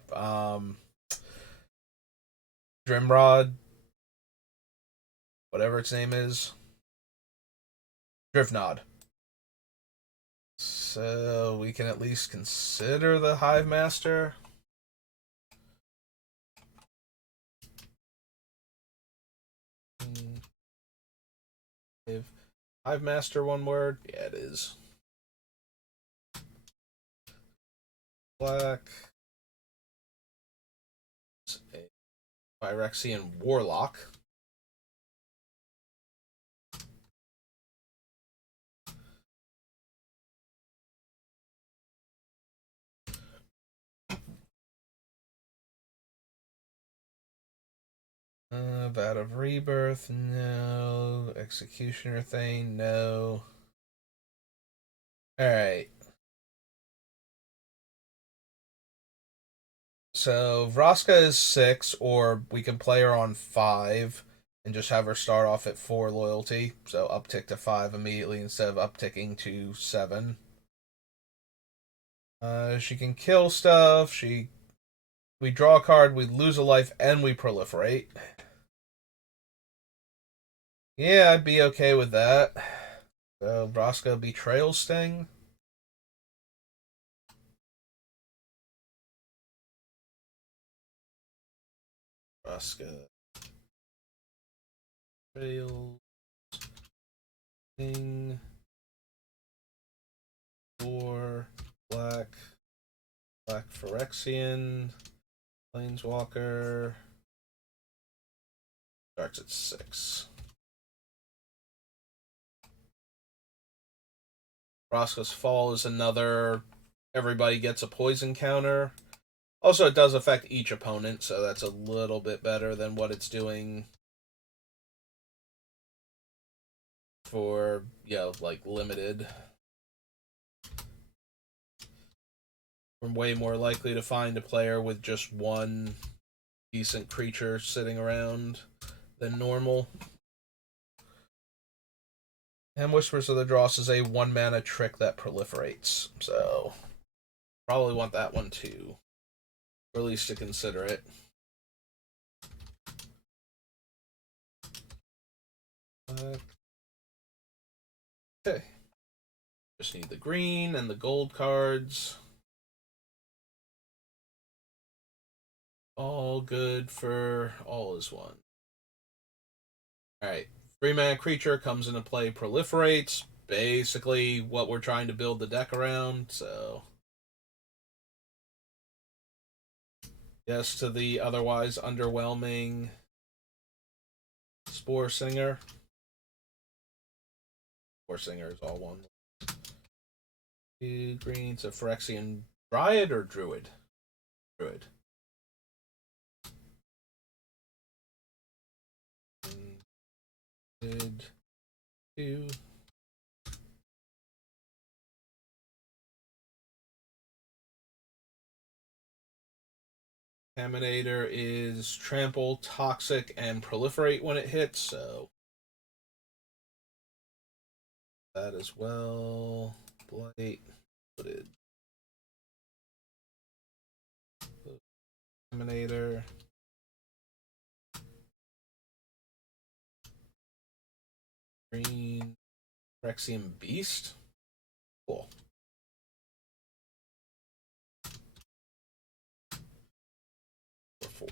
Drimrod, whatever its name is. Drivnod. So we can at least consider the Hive Master. If Hive Master one word, yeah, it is. Black. A Phyrexian Warlock. Vat of Rebirth, no. Executioner thing, no. Alright. So Vraska is 6, or we can play her on 5 and just have her start off at 4 loyalty. So uptick to 5 immediately instead of upticking to 7. She can kill stuff. We draw a card, we lose a life, and we proliferate. Yeah, I'd be okay with that. So Vraska Betrayal Sting. Vraska Betrayal Sting. 4 black. Black Phyrexian. Planeswalker. Starts at 6. Vraska's Fall is another. Everybody gets a poison counter. Also, it does affect each opponent, so that's a little bit better than what it's doing for, like limited. We're way more likely to find a player with just one decent creature sitting around than normal. And Whispers of the Dross is a 1-mana trick that proliferates, so probably want that one too, or at least to consider it. Okay. Just need the green and the gold cards. All good for all is one. Alright. 3-mana creature comes into play, proliferates. Basically what we're trying to build the deck around, so. Yes to the otherwise underwhelming Spore Singer. Spore Singer is all one. 2 greens, a Phyrexian Dryad or Druid? Druid. Good. 2. Contaminator is trample, toxic, and proliferate when it hits, so that as well. Blight, footed. Contaminator. Green. Rexium Beast. Cool. For 4.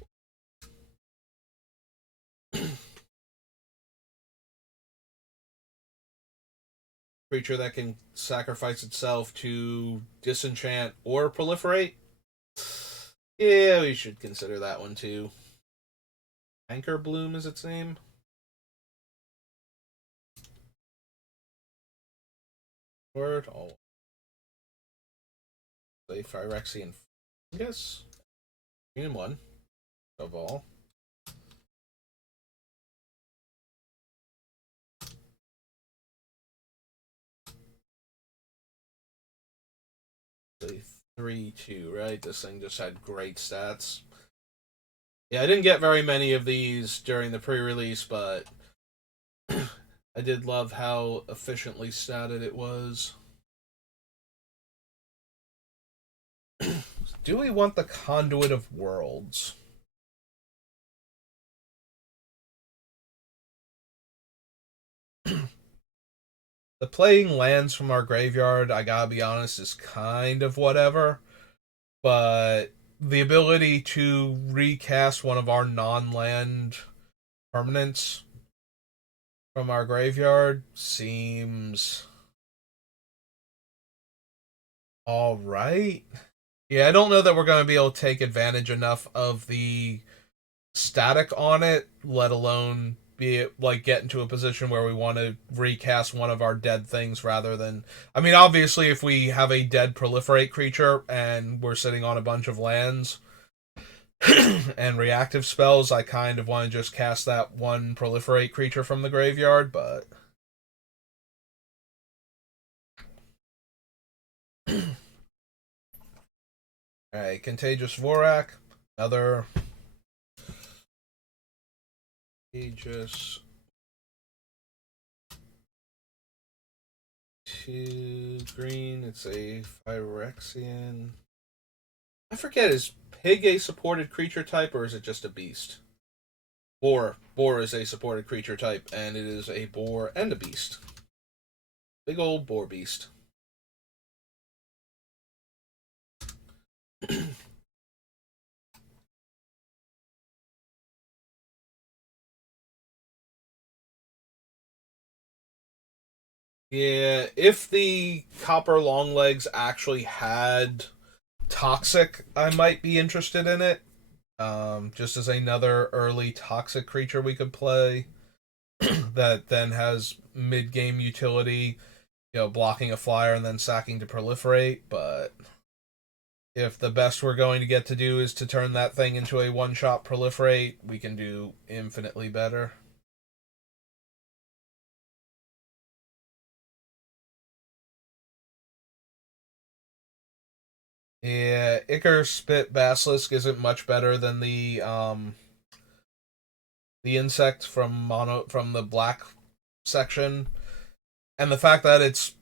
Creature that can sacrifice itself to disenchant or proliferate. Yeah, we should consider that one too. Anchor Bloom is its name. Word. Oh. Say Phyrexian Fungus. 3 and 1. Of all. Say 3-2, right? This thing just had great stats. Yeah, I didn't get very many of these during the pre-release, but I did love how efficiently statted it was. Do we want the Conduit of Worlds? The playing lands from our graveyard, I gotta be honest, is kind of whatever. But the ability to recast one of our non-land permanents from our graveyard seems all right. Yeah, I don't know that we're going to be able to take advantage enough of the static on it, let alone be like get into a position where we want to recast one of our dead things rather than. I mean, obviously, if we have a dead proliferate creature and we're sitting on a bunch of lands and reactive spells, I kind of want to just cast that one proliferate creature from the graveyard, but. Alright, Contagious Vorak. Another Contagious 2 green. It's a Phyrexian. I forget, is Pig a supported creature type or is it just a beast? Boar. Boar is a supported creature type, and it is a boar and a beast. Big old boar beast. Yeah, if the Copper Longlegs actually had Toxic, I might be interested in it. Just as another early Toxic creature we could play that then has mid-game utility, blocking a flyer and then sacking to proliferate. But if the best we're going to get to do is to turn that thing into a one-shot proliferate, we can do infinitely better. Yeah, Icar Spit Basilisk isn't much better than the insect from the black section, and the fact that it's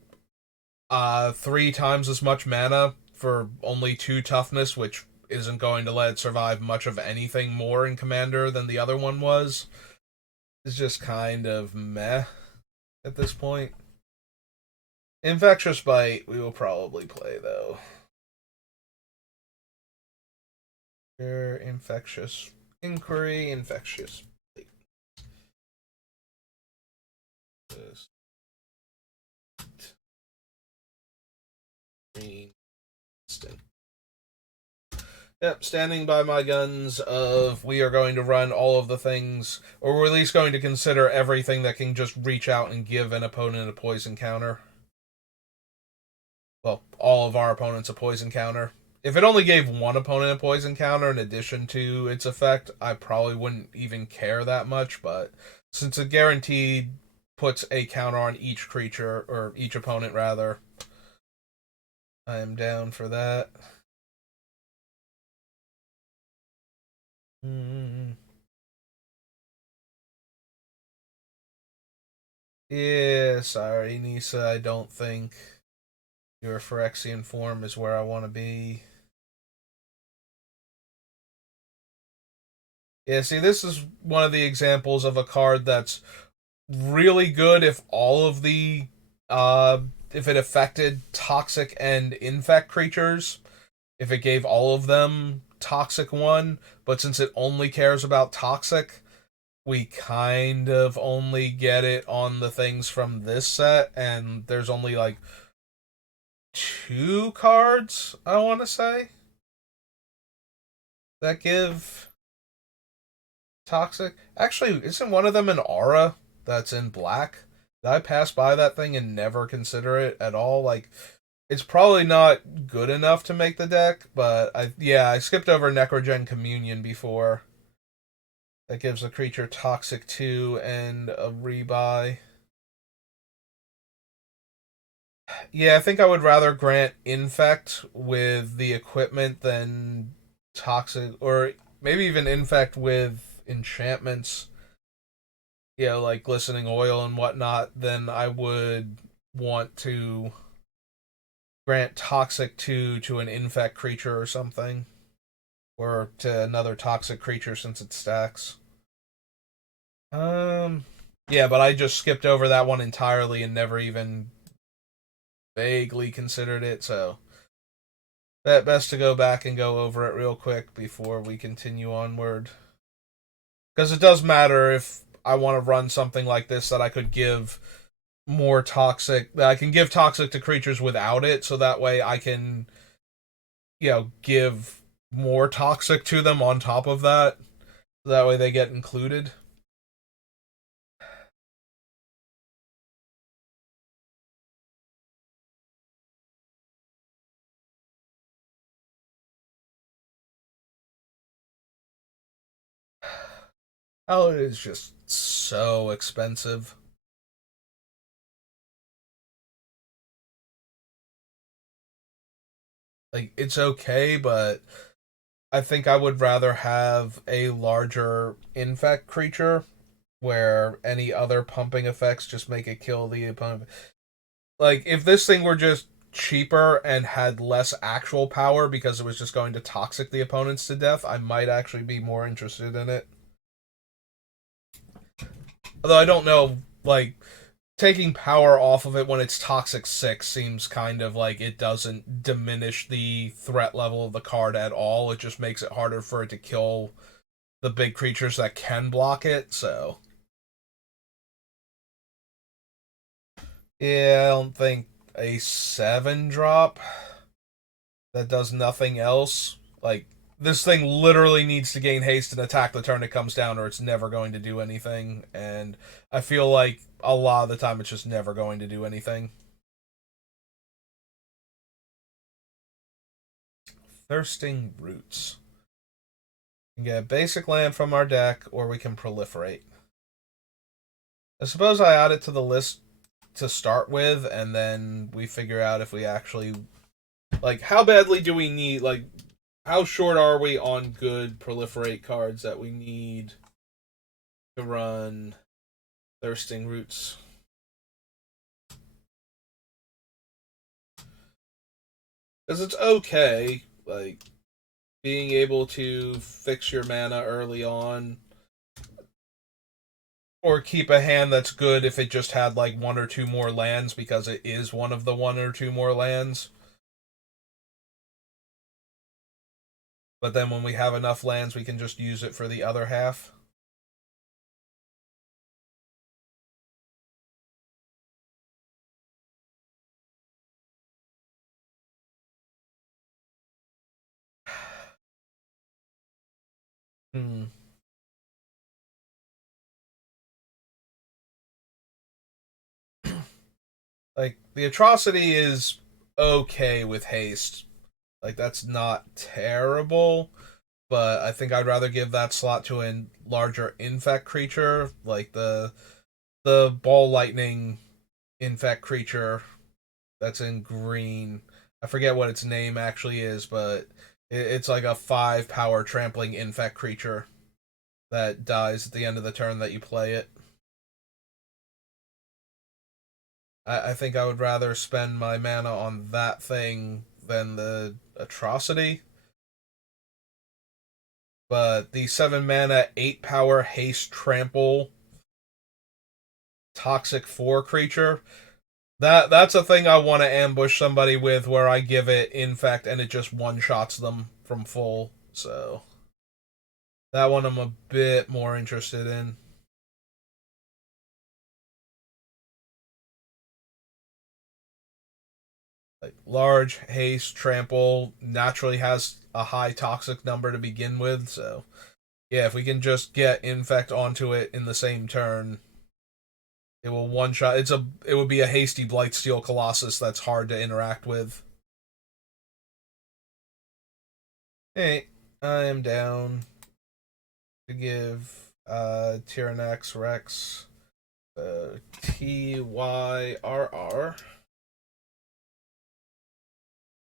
3 times as much mana for only 2 toughness, which isn't going to let it survive much of anything more in Commander than the other one was, is just kind of meh at this point. Infectious Bite we will probably play though. Infectious Inquiry, Infectious Bite. Instant. Yep, standing by my guns of we are going to run all of the things, or we're at least going to consider everything that can just reach out and give an opponent a poison counter. Well, all of our opponents a poison counter. If it only gave one opponent a poison counter in addition to its effect, I probably wouldn't even care that much, but since it guaranteed puts a counter on each creature, or each opponent rather, I am down for that. Mm. Yeah, sorry, Nisa, I don't think your Phyrexian form is where I want to be. Yeah, see, this is one of the examples of a card that's really good if all of the if it affected toxic and infect creatures, if it gave all of them toxic 1, but since it only cares about toxic, we kind of only get it on the things from this set, and there's only like 2 cards, I want to say, that give toxic. Actually, isn't one of them an aura that's in black? Did I pass by that thing and never consider it at all? Like, it's probably not good enough to make the deck, but I skipped over Necrogen Communion before. That gives a creature toxic 2 and a rebuy. Yeah, I think I would rather grant infect with the equipment than toxic, or maybe even infect with enchantments, like glistening oil and whatnot, then I would want to grant Toxic 2 to an infect creature or something. Or to another toxic creature since it stacks. Yeah, but I just skipped over that one entirely and never even vaguely considered it, so best to go back and go over it real quick before we continue onward. Because it does matter if I want to run something like this that I could give more toxic, that I can give toxic to creatures without it, so that way I can, give more toxic to them on top of that. That way they get included. Oh, it is just so expensive. Like, it's okay, but I think I would rather have a larger infect creature where any other pumping effects just make it kill the opponent. Like, if this thing were just cheaper and had less actual power because it was just going to toxic the opponents to death, I might actually be more interested in it. Although I don't know, like, taking power off of it when it's toxic 6 seems kind of like it doesn't diminish the threat level of the card at all. It just makes it harder for it to kill the big creatures that can block it, so yeah, I don't think a 7 drop that does nothing else. Like, this thing literally needs to gain haste and attack the turn it comes down, or it's never going to do anything. And I feel like a lot of the time it's just never going to do anything. Thirsting Roots. We can get basic land from our deck, or we can proliferate. I suppose I add it to the list to start with, and then we figure out if we actually, like, how badly do we need, like, how short are we on good proliferate cards that we need to run Thirsting Roots? Because it's okay, like, being able to fix your mana early on, or keep a hand that's good if it just had, like, one or two more lands because it is one of the one or two more lands. But then when we have enough lands, we can just use it for the other half. Hmm. Like, the Atrocity is okay with haste. Like, that's not terrible, but I think I'd rather give that slot to a larger infect creature, like the ball lightning infect creature that's in green. I forget what its name actually is, but it's like a 5 power trampling infect creature that dies at the end of the turn that you play it. I think I would rather spend my mana on that thing than the Atrocity. But the 7 mana, 8 power haste trample toxic 4 creature, that's a thing I want to ambush somebody with where I give it infect and it just one shots them from full. So that one I'm a bit more interested in. Like, large haste trample naturally has a high toxic number to begin with, so yeah, if we can just get infect onto it in the same turn, it will one shot. It would be a hasty Blightsteel Colossus that's hard to interact with. Hey, I am down to give Tyrannax Rex TYRR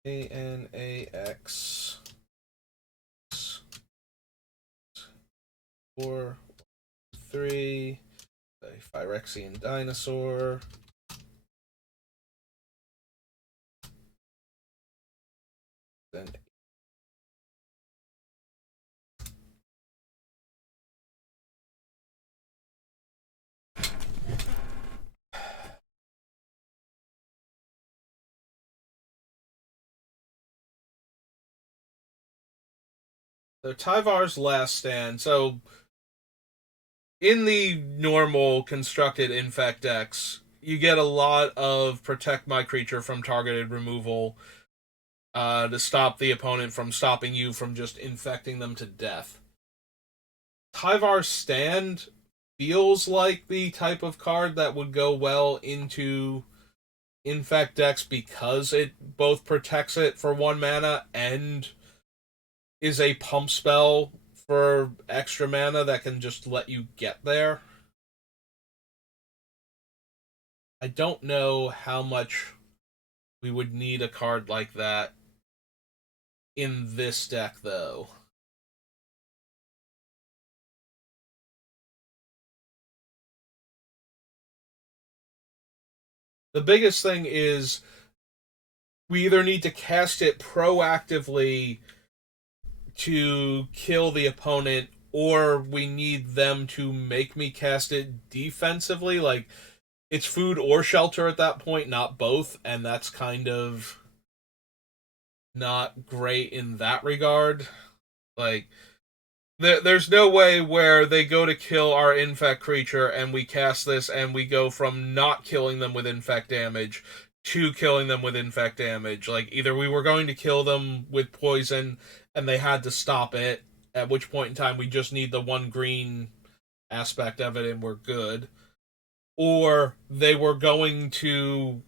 ANAX 4 3 Phyrexian Dinosaur Then so Tyvar's last stand. So in the normal constructed infect decks, you get a lot of protect my creature from targeted removal to stop the opponent from stopping you from just infecting them to death. Tyvar's stand feels like the type of card that would go well into infect decks because it both protects it for 1 mana and is a pump spell for extra mana that can just let you get there. I don't know how much we would need a card like that in this deck, though. The biggest thing is we either need to cast it proactively to kill the opponent, or we need them to make me cast it defensively. Like, it's food or shelter at that point, not both, and that's kind of not great in that regard. Like, there's no way where they go to kill our infect creature and we cast this and we go from not killing them with infect damage to killing them with infect damage. Like, either we were going to kill them with poison and they had to stop it, at which point in time we just need the 1 green aspect of it and we're good, or they were going to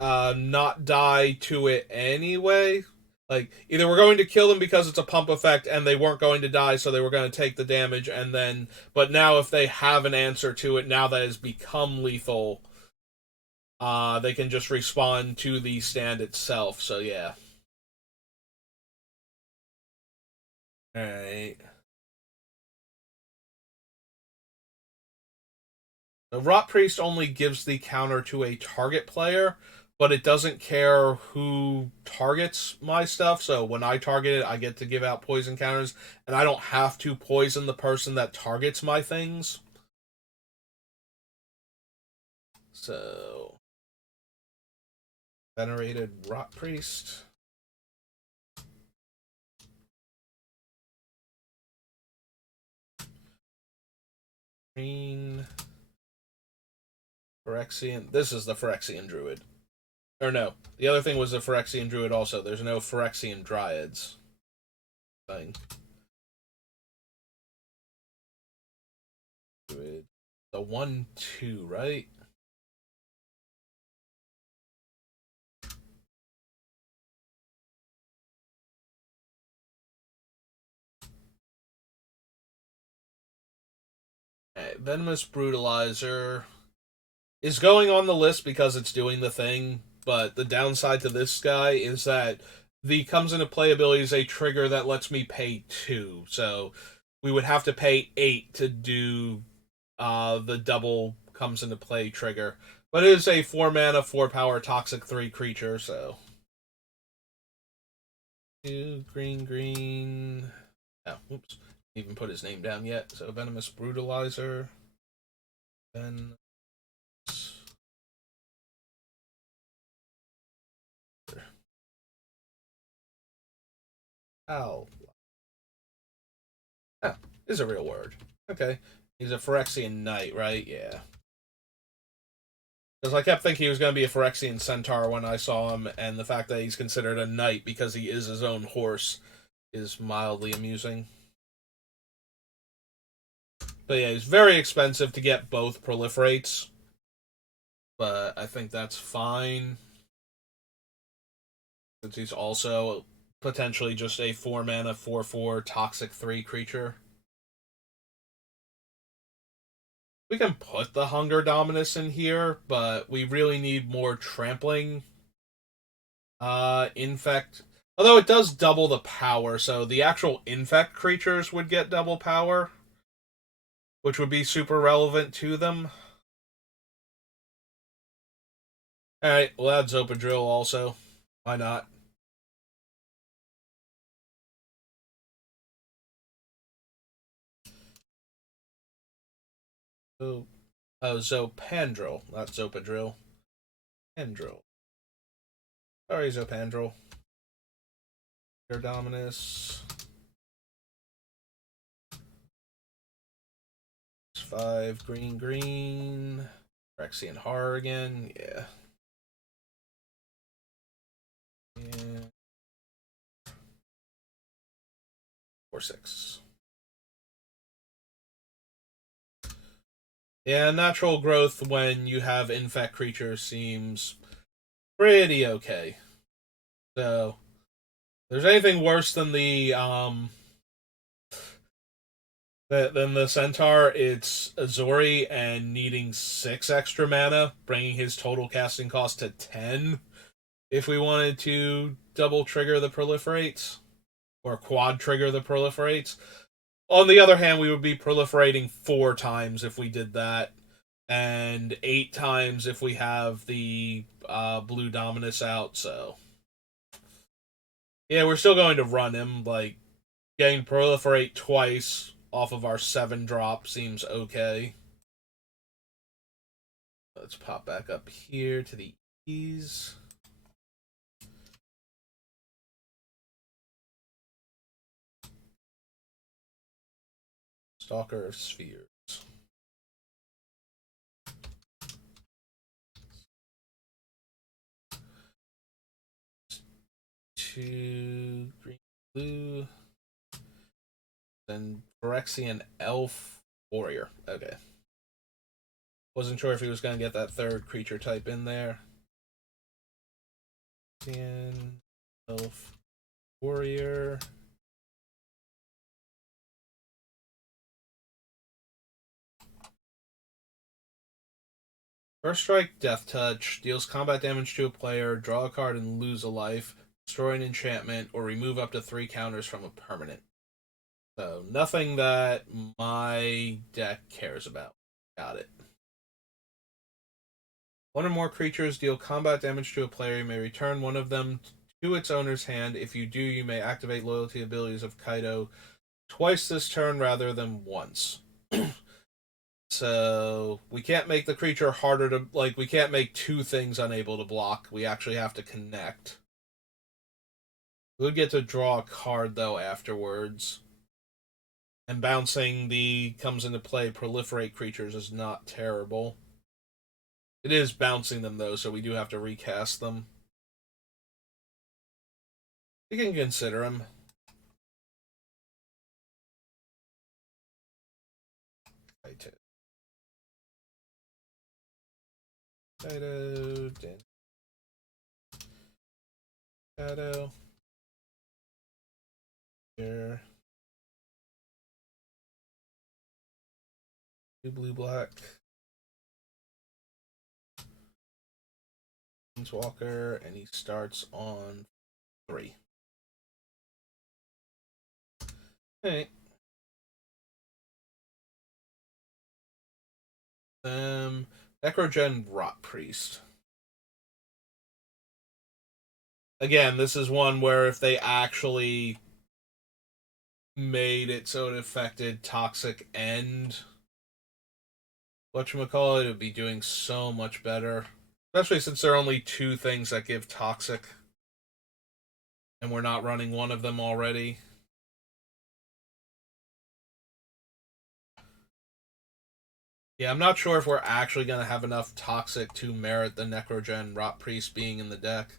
not die to it anyway. Like, either we're going to kill them because it's a pump effect and they weren't going to die, so they were going to take the damage, and then, but now if they have an answer to it, now that has become lethal, they can just respond to the stand itself. So yeah. Alright. The Rot Priest only gives the counter to a target player, but it doesn't care who targets my stuff. So when I target it, I get to give out poison counters, and I don't have to poison the person that targets my things. So, Venerated Rot Priest. Green. Phyrexian. This is the Phyrexian Druid. Or no, the other thing was the Phyrexian Druid also. There's no Phyrexian Dryads thing. Druid. The 1/2, right? Right, Venomous Brutalizer is going on the list because it's doing the thing, but the downside to this guy is that the comes into play ability is a trigger that lets me pay 2. So we would have to pay 8 to do the double comes into play trigger. But it is a 4 mana, 4 power, toxic 3 creature, so. 2 green, green. Oh, oops. Even put his name down yet. So Venomous Brutalizer. Then. Ow. Oh, is a real word. Okay. He's a Phyrexian Knight, right? Yeah. Because I kept thinking he was going to be a Phyrexian Centaur when I saw him, and the fact that he's considered a knight because he is his own horse is mildly amusing. But yeah, he's very expensive to get both proliferates. But I think that's fine. Since he's also potentially just a 4 mana, 4/4 toxic 3 creature. We can put the Hunger Dominus in here, but we really need more trampling. Infect. Although it does double the power, so the actual infect creatures would get double power, which would be super relevant to them. Alright, we'll add Zopadrill also. Why not? Oh, Zopandrel, not Zopadrill. Pandril. Sorry, Zopandrel. Dominus. 5 green green. Phyrexian Horror again. Yeah. Yeah. 4/6. Yeah, natural growth when you have infect creatures seems pretty okay. So, if there's anything worse than the centaur, it's Azori and needing 6 extra mana, bringing his total casting cost to 10. If we wanted to double trigger the proliferates or quad trigger the proliferates. On the other hand, we would be proliferating 4 times if we did that, and 8 times if we have the blue Dominus out. So yeah, we're still going to run him. Like, getting proliferate twice off of our 7 drop seems okay. Let's pop back up here to the E's. Stalker of Spheres. 2 green blue. Then Phyrexian Elf Warrior. Okay. Wasn't sure if he was going to get that 3rd creature type in there. Phyrexian Elf Warrior. First strike, Death Touch, deals combat damage to a player, draw a card and lose a life, destroy an enchantment, or remove up to 3 counters from a permanent. So, nothing that my deck cares about. Got it. 1 or more creatures deal combat damage to a player. You may return one of them to its owner's hand. If you do, you may activate loyalty abilities of Kaido twice this turn rather than once. So we can't make the creature harder to, like, we can't make 2 things unable to block. We actually have to connect. We'll get to draw a card though afterwards. And bouncing the comes into play proliferate creatures is not terrible. It is bouncing them though, so we do have to recast them. We can consider them. Kaido, Kaido. Here. 2 blue black. Walker, and he starts on 3. Alright. Necrogen Rot Priest. Again, this is one where if they actually made it so it affected Toxic and whatchamacallit, it would be doing so much better. Especially since there are only 2 things that give Toxic. And we're not running one of them already. Yeah, I'm not sure if we're actually going to have enough Toxic to merit the Necrogen Rot Priest being in the deck.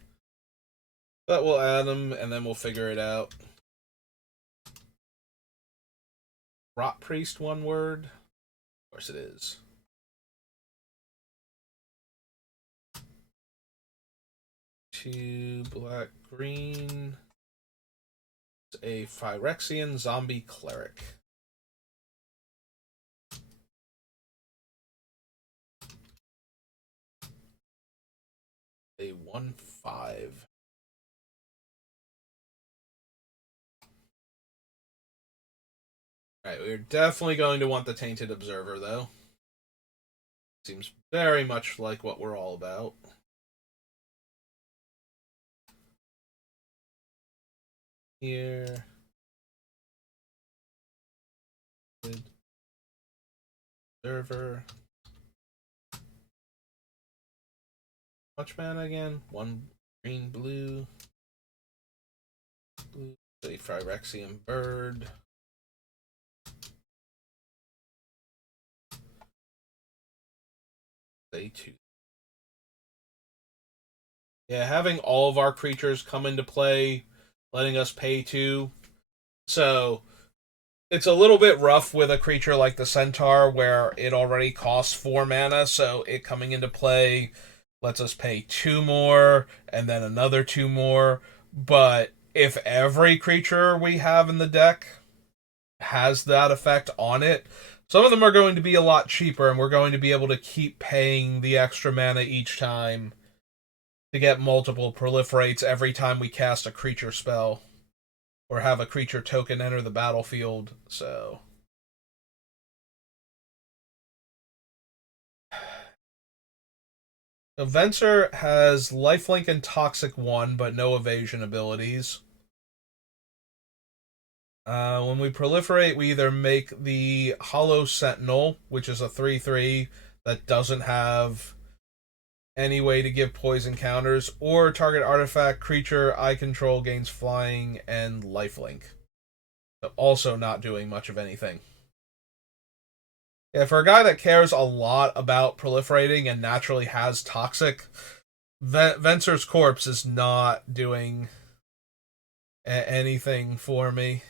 But we'll add them, and then we'll figure it out. Rot Priest, one word? Of course it is. 2 black, green. It's a Phyrexian Zombie Cleric. A 1/5. Alright, we're definitely going to want the Tainted Observer, though. Seems very much like what we're all about. here. Observer. Much mana again? One green, blue. Blue. A Phyrexian bird. Say two. Yeah, having all of our creatures come into play, letting us pay 2. So it's a little bit rough with a creature like the Centaur where it already costs 4 mana, so it coming into play lets us pay 2 more and then another 2 more. But if every creature we have in the deck has that effect on it, some of them are going to be a lot cheaper and we're going to be able to keep paying the extra mana each time to get multiple proliferates every time we cast a creature spell or have a creature token enter the battlefield. So Venser has lifelink and toxic 1 but no evasion abilities. When we proliferate, we either make the Hollow Sentinel, which is a 3/3 that doesn't have any way to give poison counters, or target artifact creature I control gains flying and lifelink. So also not doing much of anything. Yeah, for a guy that cares a lot about proliferating and naturally has toxic, Venser's Corpse is not doing anything for me.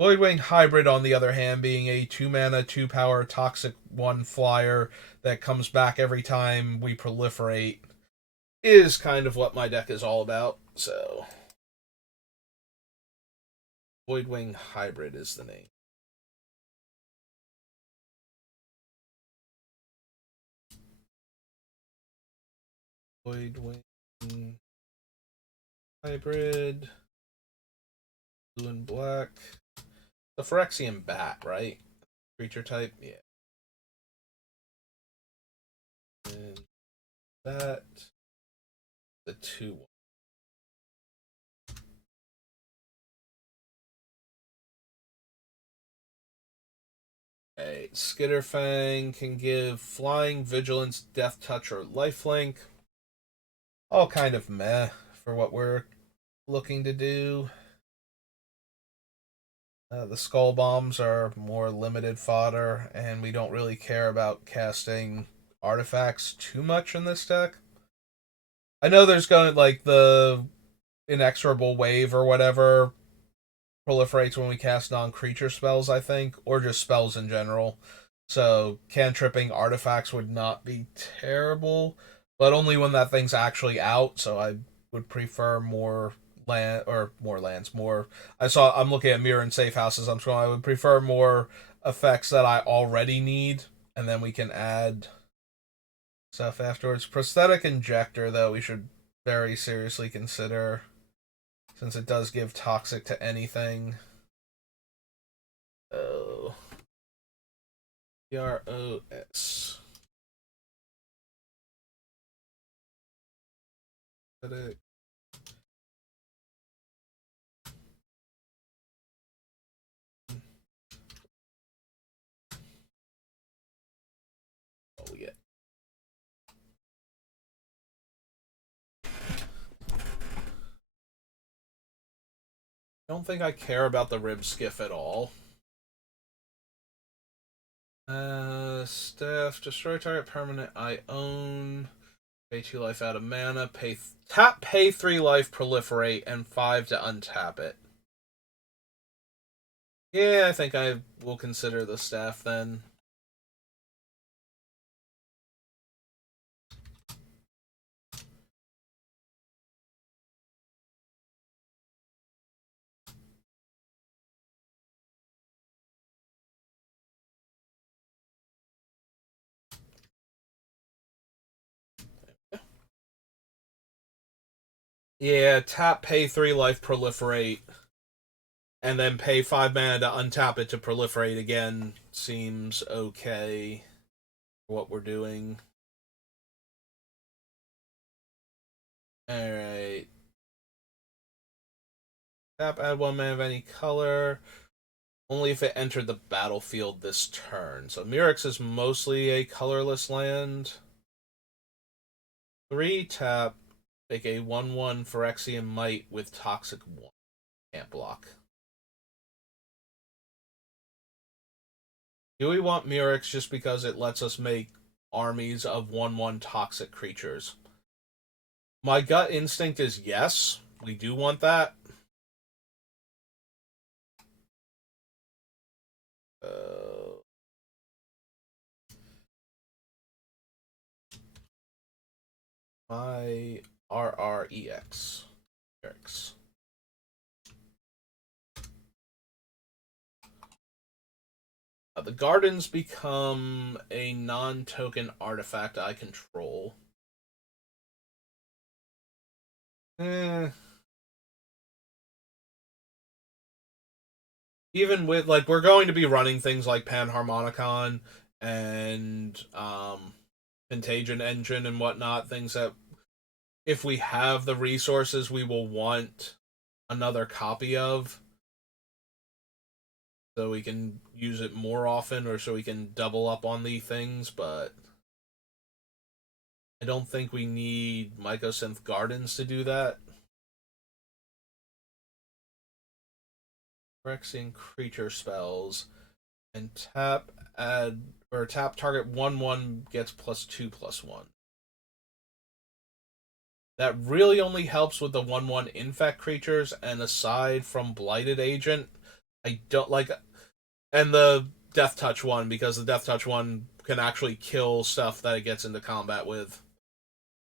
Voidwing Hybrid, on the other hand, being a 2 mana, 2 power, toxic 1 flyer that comes back every time we proliferate, is kind of what my deck is all about. So, Voidwing Hybrid is the name. Voidwing Hybrid, blue and black. The Phyrexian Bat, right? Creature type, yeah. And that, the 2-1. Okay, Skitterfang can give flying, vigilance, death touch, or lifelink. All kind of meh for what we're looking to do. The skull bombs are more limited fodder, and we don't really care about casting artifacts too much in this deck. I know there's going like the inexorable wave or whatever proliferates when we cast non-creature spells, I think, or just spells in general. So cantripping artifacts would not be terrible, but only when that thing's actually out. So I would prefer more land or more lands. More. I'm looking at mirror and safe houses. I would prefer more effects that I already need, and then we can add stuff afterwards. Prosthetic injector, though, we should very seriously consider, since it does give toxic to anything. Oh. PROS. Prosthetic. What we get? I don't think I care about the rib skiff at all. Staff, destroy target permanent I own. Pay 2 life out of mana. Pay 3 life, proliferate, and 5 to untap it. Yeah, I think I will consider the staff then. Yeah, tap, pay 3 life, proliferate, and then pay 5 mana to untap it to proliferate again seems okay for what we're doing. Alright. Tap, add one mana of any color. Only if it entered the battlefield this turn. So Mirix is mostly a colorless land. 3 tap, make a 1/1 Phyrexian Might with Toxic 1. Can't block. Do we want Mirix just because it lets us make armies of 1/1 toxic creatures? My gut instinct is yes, we do want that. My RREX. Mirix. The gardens become a non-token artifact I control. Even with, like, we're going to be running things like Panharmonicon and Contagion Engine and whatnot, things that if we have the resources we will want another copy of, so we can use it more often or so we can double up on the things, but I don't think we need Mycosynth Gardens to do that. Phyrexian creature spells and tap target 1/1 gets +2/+1. That really only helps with the 1/1 infect creatures, and aside from Blighted Agent, I don't like, and the Death Touch one, because the Death Touch one can actually kill stuff that it gets into combat with.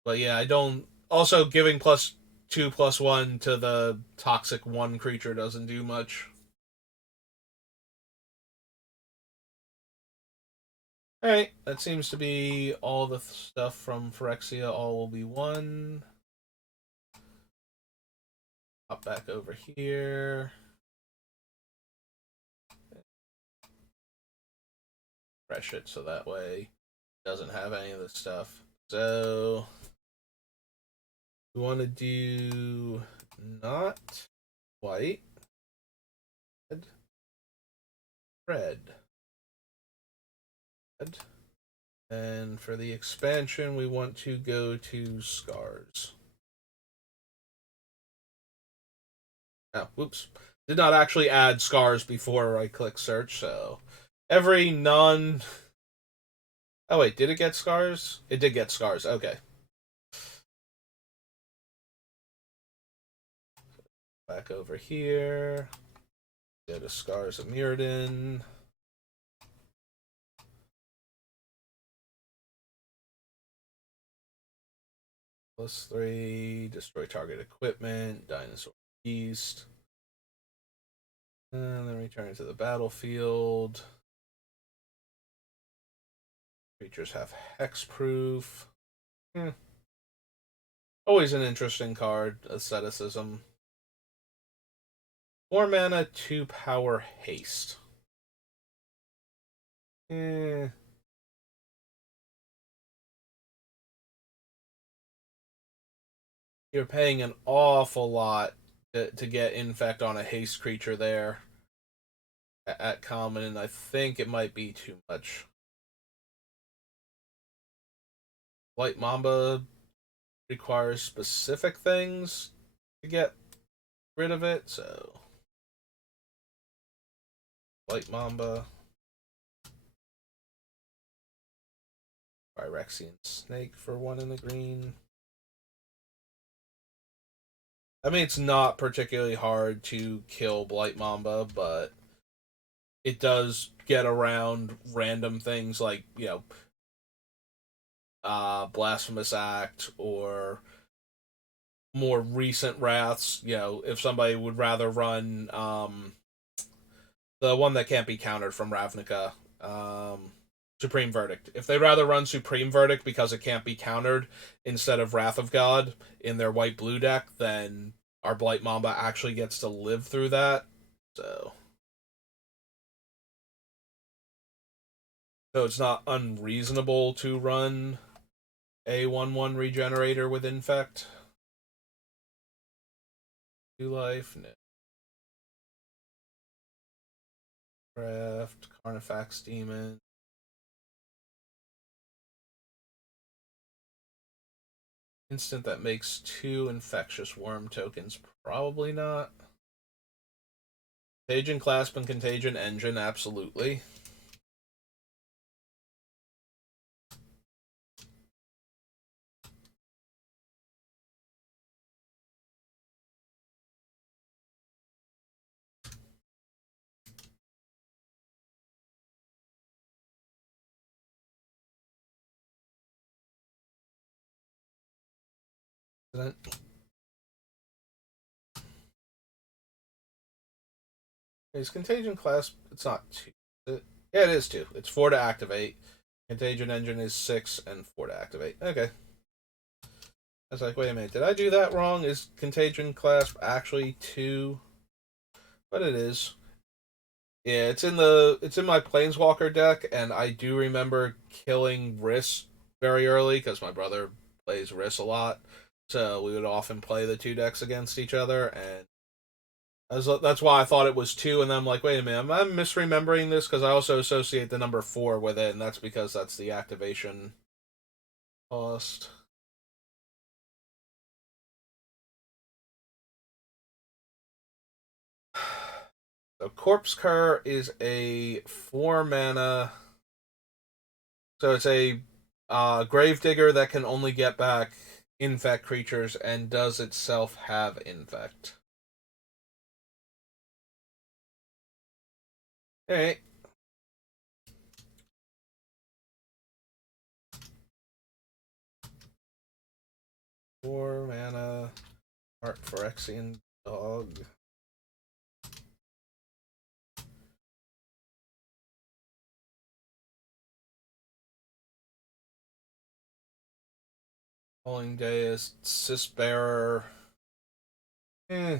But yeah, I don't. Also, giving +2/+1 to the Toxic 1 creature doesn't do much. Alright, that seems to be all the stuff from Phyrexia. All will be one. Hop back over here. Refresh it so that way it doesn't have any of this stuff. So we want to do not white, red. And for the expansion, we want to go to Scars. Oh, whoops. Did not actually add Scars before I click search, so every non... Oh wait, did it get Scars? It did get Scars, okay. Back over here. Go to Scars of Mirrodin. +3, destroy target equipment, dinosaur beast. And then return to the battlefield. Creatures have hexproof. Always an interesting card, Asceticism. 4 mana, 2 power, haste. You're paying an awful lot to get infect on a haste creature there at common, and I think it might be too much. White Mamba requires specific things to get rid of it, so White Mamba. Phyrexian Snake for 1 in the green. I mean, it's not particularly hard to kill Blight Mamba, but it does get around random things like, Blasphemous Act or more recent wraths. If somebody would rather run the one that can't be countered from Ravnica, Supreme Verdict. If they'd rather run Supreme Verdict because it can't be countered instead of Wrath of God in their white-blue deck, then our Blight Mamba actually gets to live through that. So it's not unreasonable to run a 1/1 regenerator with Infect. 2 life, no. Craft, Carnifax Demon. Instant that makes 2 Infectious Worm tokens. Probably not. Contagion Clasp and Contagion Engine, absolutely. Is Contagion Clasp? It's not 2. Yeah, it is 2. It's 4 to activate. Contagion Engine is 6 and 4 to activate. Okay. I was like, wait a minute, did I do that wrong? Is Contagion Clasp actually 2? But it is. Yeah, it's in my Planeswalker deck, and I do remember killing Riss very early because my brother plays Riss a lot. So we would often play the 2 decks against each other, and that's why I thought it was 2. And then I'm like, wait a minute, am I misremembering this? Because I also associate the number 4 with it, and that's because that's the activation cost. So Corpse Cur is a 4 mana. So it's a Gravedigger that can only get back infect creatures and does itself have infect. Alright. 4 mana. Art Phyrexian Dog. Calling Deist. Cisbearer. Eh.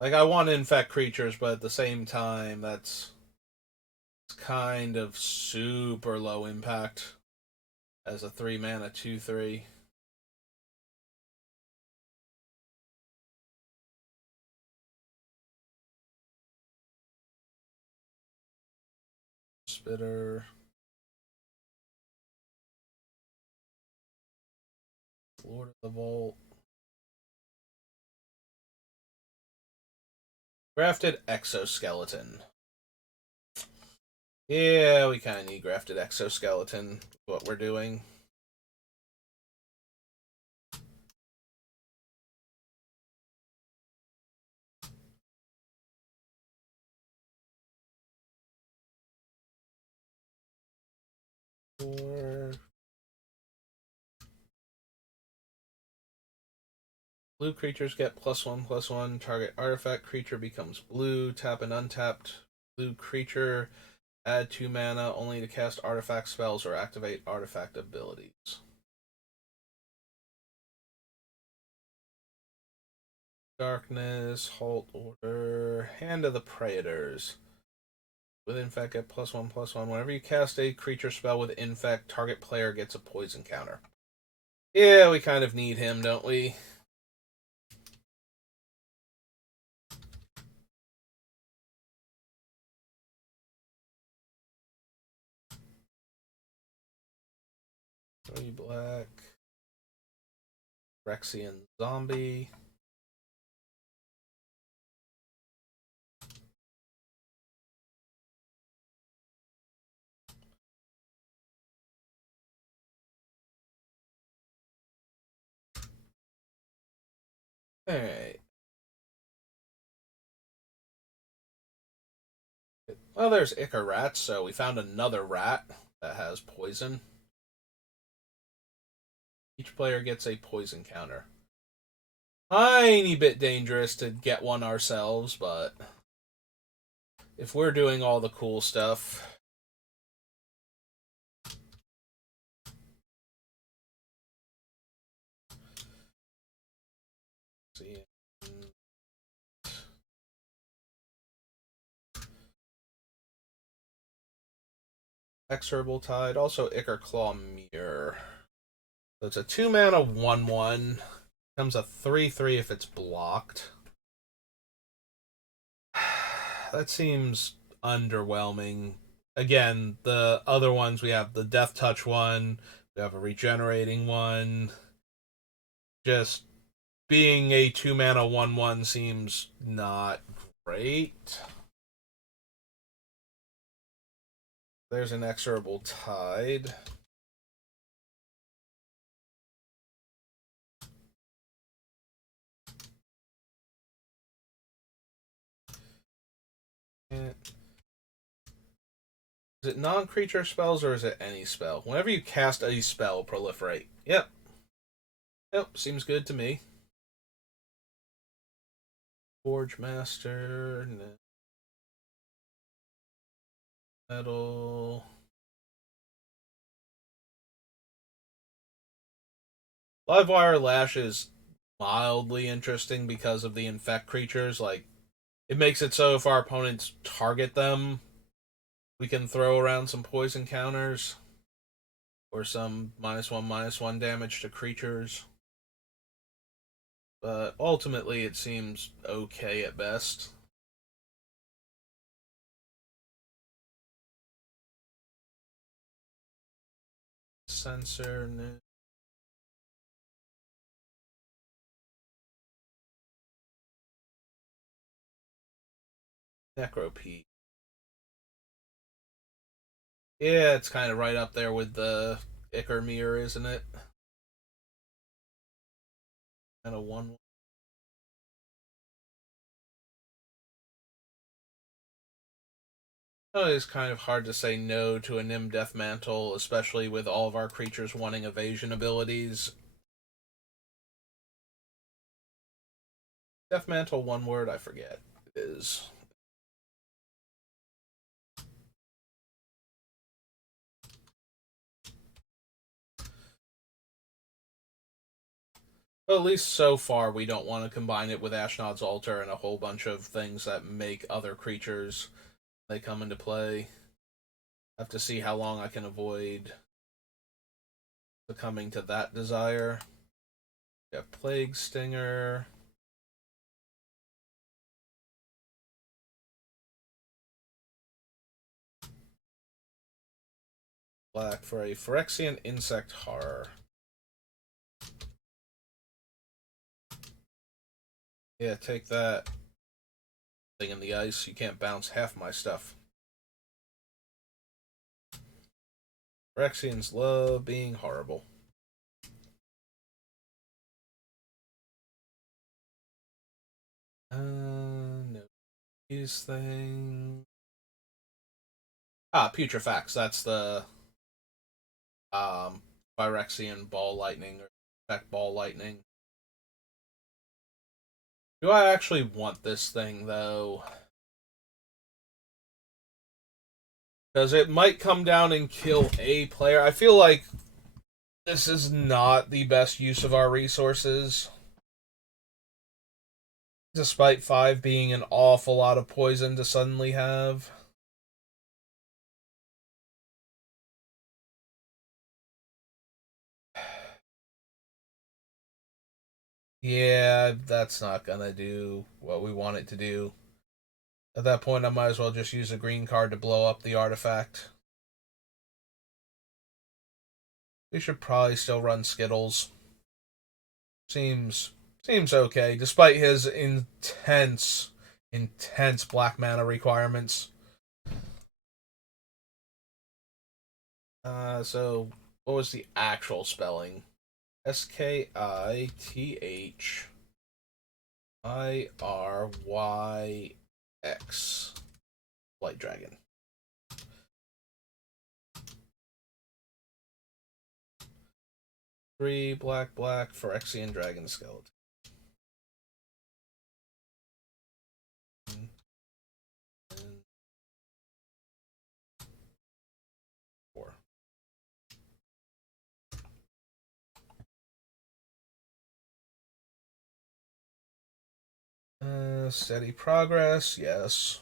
Like, I want infect creatures, but at the same time, it's kind of super low impact as a 3 mana 2/3. Spitter. Lord of the Vault. Grafted Exoskeleton. Yeah, we kind of need Grafted Exoskeleton. What we're doing. Four. Blue creatures get +1/+1. Target artifact creature becomes blue. Tap an untapped blue creature. Add 2 mana only to cast artifact spells or activate artifact abilities. Darkness, Halt Order, Hand of the Praetors. With Infect, get +1/+1. Whenever you cast a creature spell with Infect, target player gets a poison counter. Yeah, we kind of need him, don't we? Three black. Rexian Zombie. Alright. Well, there's Ichor Rats, so we found another rat that has poison. Each player gets a poison counter. Tiny bit dangerous to get one ourselves, but if we're doing all the cool stuff. See. Exorable Tide, also Ichor Claw Mirror. So it's a 2 mana 1/1. Becomes a 3/3 if it's blocked. That seems underwhelming. Again, the other ones, we have the Death Touch one, we have a regenerating one. Just being a 2 mana 1/1 seems not great. There's an Inexorable Tide. Is it non-creature spells or is it any spell? Whenever you cast a spell, proliferate. Yep. Yep, seems good to me. Forge Master, Metal. Livewire Lash is mildly interesting because of the infect creatures. Like, it makes it so if our opponents target them, we can throw around some poison counters or some -1/-1 damage to creatures. But ultimately, it seems okay at best. Censor. Necropede. Yeah, it's kind of right up there with the Ichor Mirror, isn't it? Kind of one. Oh, it's kind of hard to say no to a Nim Death Mantle, especially with all of our creatures wanting evasion abilities. Death Mantle, one word, I forget. It is. Well, at least so far, we don't want to combine it with Ashnod's Altar and a whole bunch of things that make other creatures they come into play. I have to see how long I can avoid succumbing to that desire. We have Plague Stinger. Black for a Phyrexian Insect Horror. Yeah, take that. Thing in the ice, you can't bounce half my stuff. Phyrexians love being horrible. No. These things. Putrefax. That's the Phyrexian Ball Lightning or Effect Ball Lightning. Do I actually want this thing though? Because it might come down and kill a player. I feel like this is not the best use of our resources. Despite 5 being an awful lot of poison to suddenly have. Yeah, that's not gonna do what we want it to do. At that point, I might as well just use a green card to blow up the artifact. We should probably still run Skittles. Seems okay, despite his intense black mana requirements. So what was the actual spelling? Skithiryx. Light Dragon. 3 black Phyrexian Dragon Skeleton. And 4. Steady progress, yes.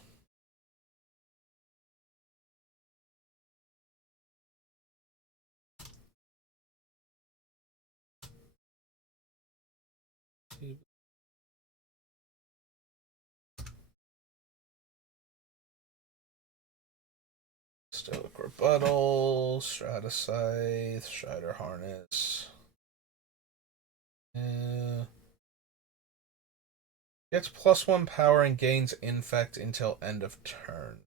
Stoic Rebuttal, Stratascythe, Strider Harness. Gets +1 power and gains infect until end of turn.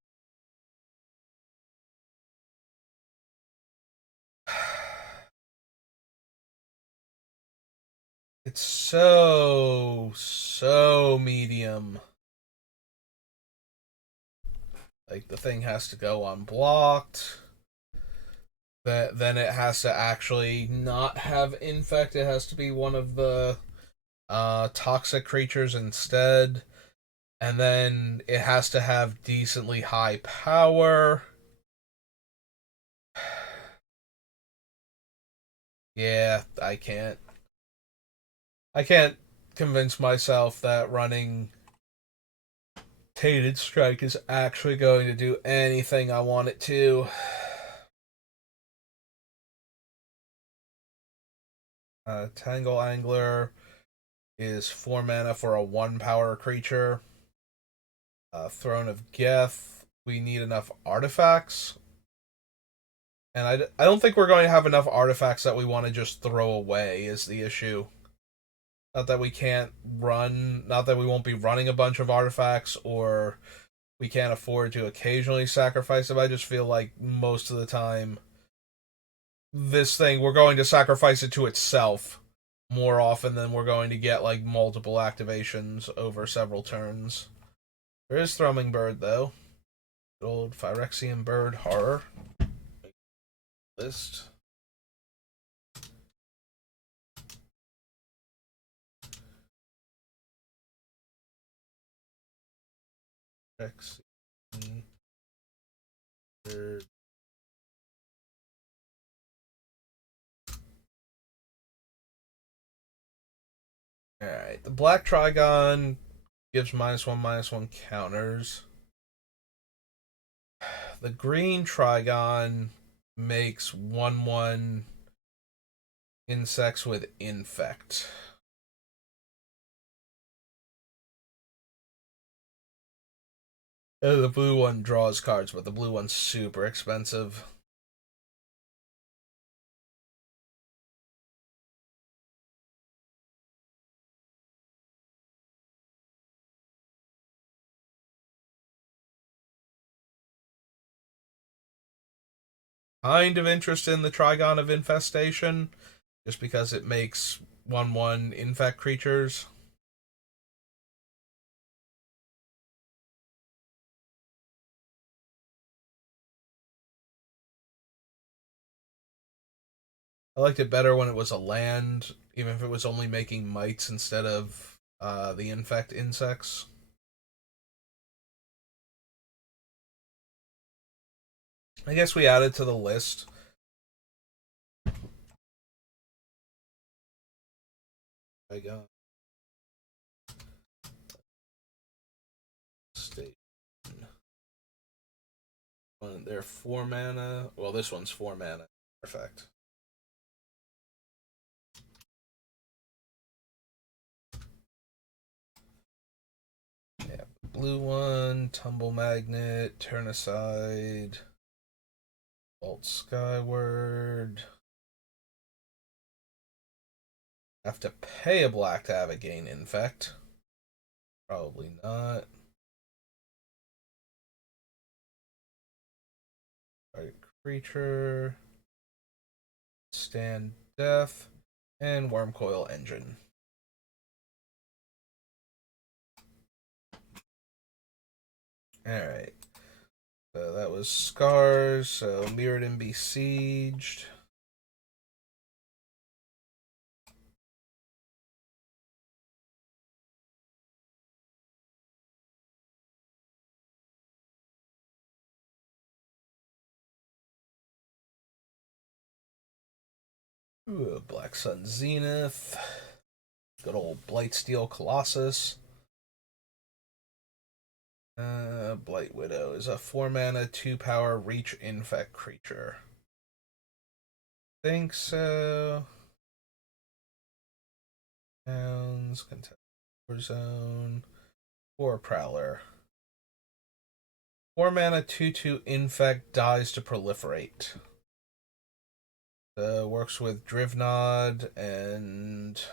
It's so medium. Like, the thing has to go unblocked. Then it has to actually not have infect. It has to be one of the toxic creatures instead. And then it has to have decently high power. Yeah, I can't. I can't convince myself that running Tainted Strike is actually going to do anything I want it to. Tangle Angler is 4 mana for a 1 power creature. Throne of Geth, we need enough artifacts. And I don't think we're going to have enough artifacts that we want to just throw away, is the issue. Not that we can't run, not that we won't be running a bunch of artifacts or we can't afford to occasionally sacrifice them. I just feel like most of the time, this thing, we're going to sacrifice it to itself more often than we're going to get like multiple activations over several turns. There is Thrumming Bird, though. Old Phyrexian Bird Horror. List. Phyrexian Bird. Alright, the Black Trigon gives -1/-1 counters. The Green Trigon makes 1/1 insects with infect. The blue one draws cards, but the blue one's super expensive. Kind of interested in the Trigon of Infestation, just because it makes 1/1 infect creatures. I liked it better when it was a land, even if it was only making mites instead of the infect insects. I guess we added to the list. I got state. They're 4 mana. Well, this one's 4 mana. Perfect. Yeah, blue one, Tumble Magnet, Turn Aside, Bolt Skyward. Have to pay a black to have it gain infect. Probably not. Target creature. Stand Death. And Wormcoil Engine. Alright. So that was Scars. So Mirrodin Besieged. Ooh, Black Sun Zenith. Good old Blightsteel Colossus. Blight Widow is a 4 mana, 2 power, reach infect creature. Think so. Pounds, contest zone, 4 Prowler. 4 mana, 2/2 infect, dies to proliferate. Works with Drivnod and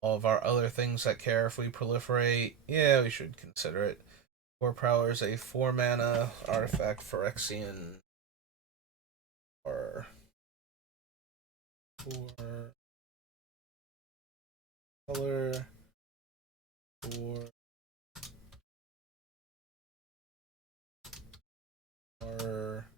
all of our other things that care if we proliferate. Yeah, we should consider it. 4 Prowler is a 4 mana artifact, Phyrexian. Or 4 color, 4 or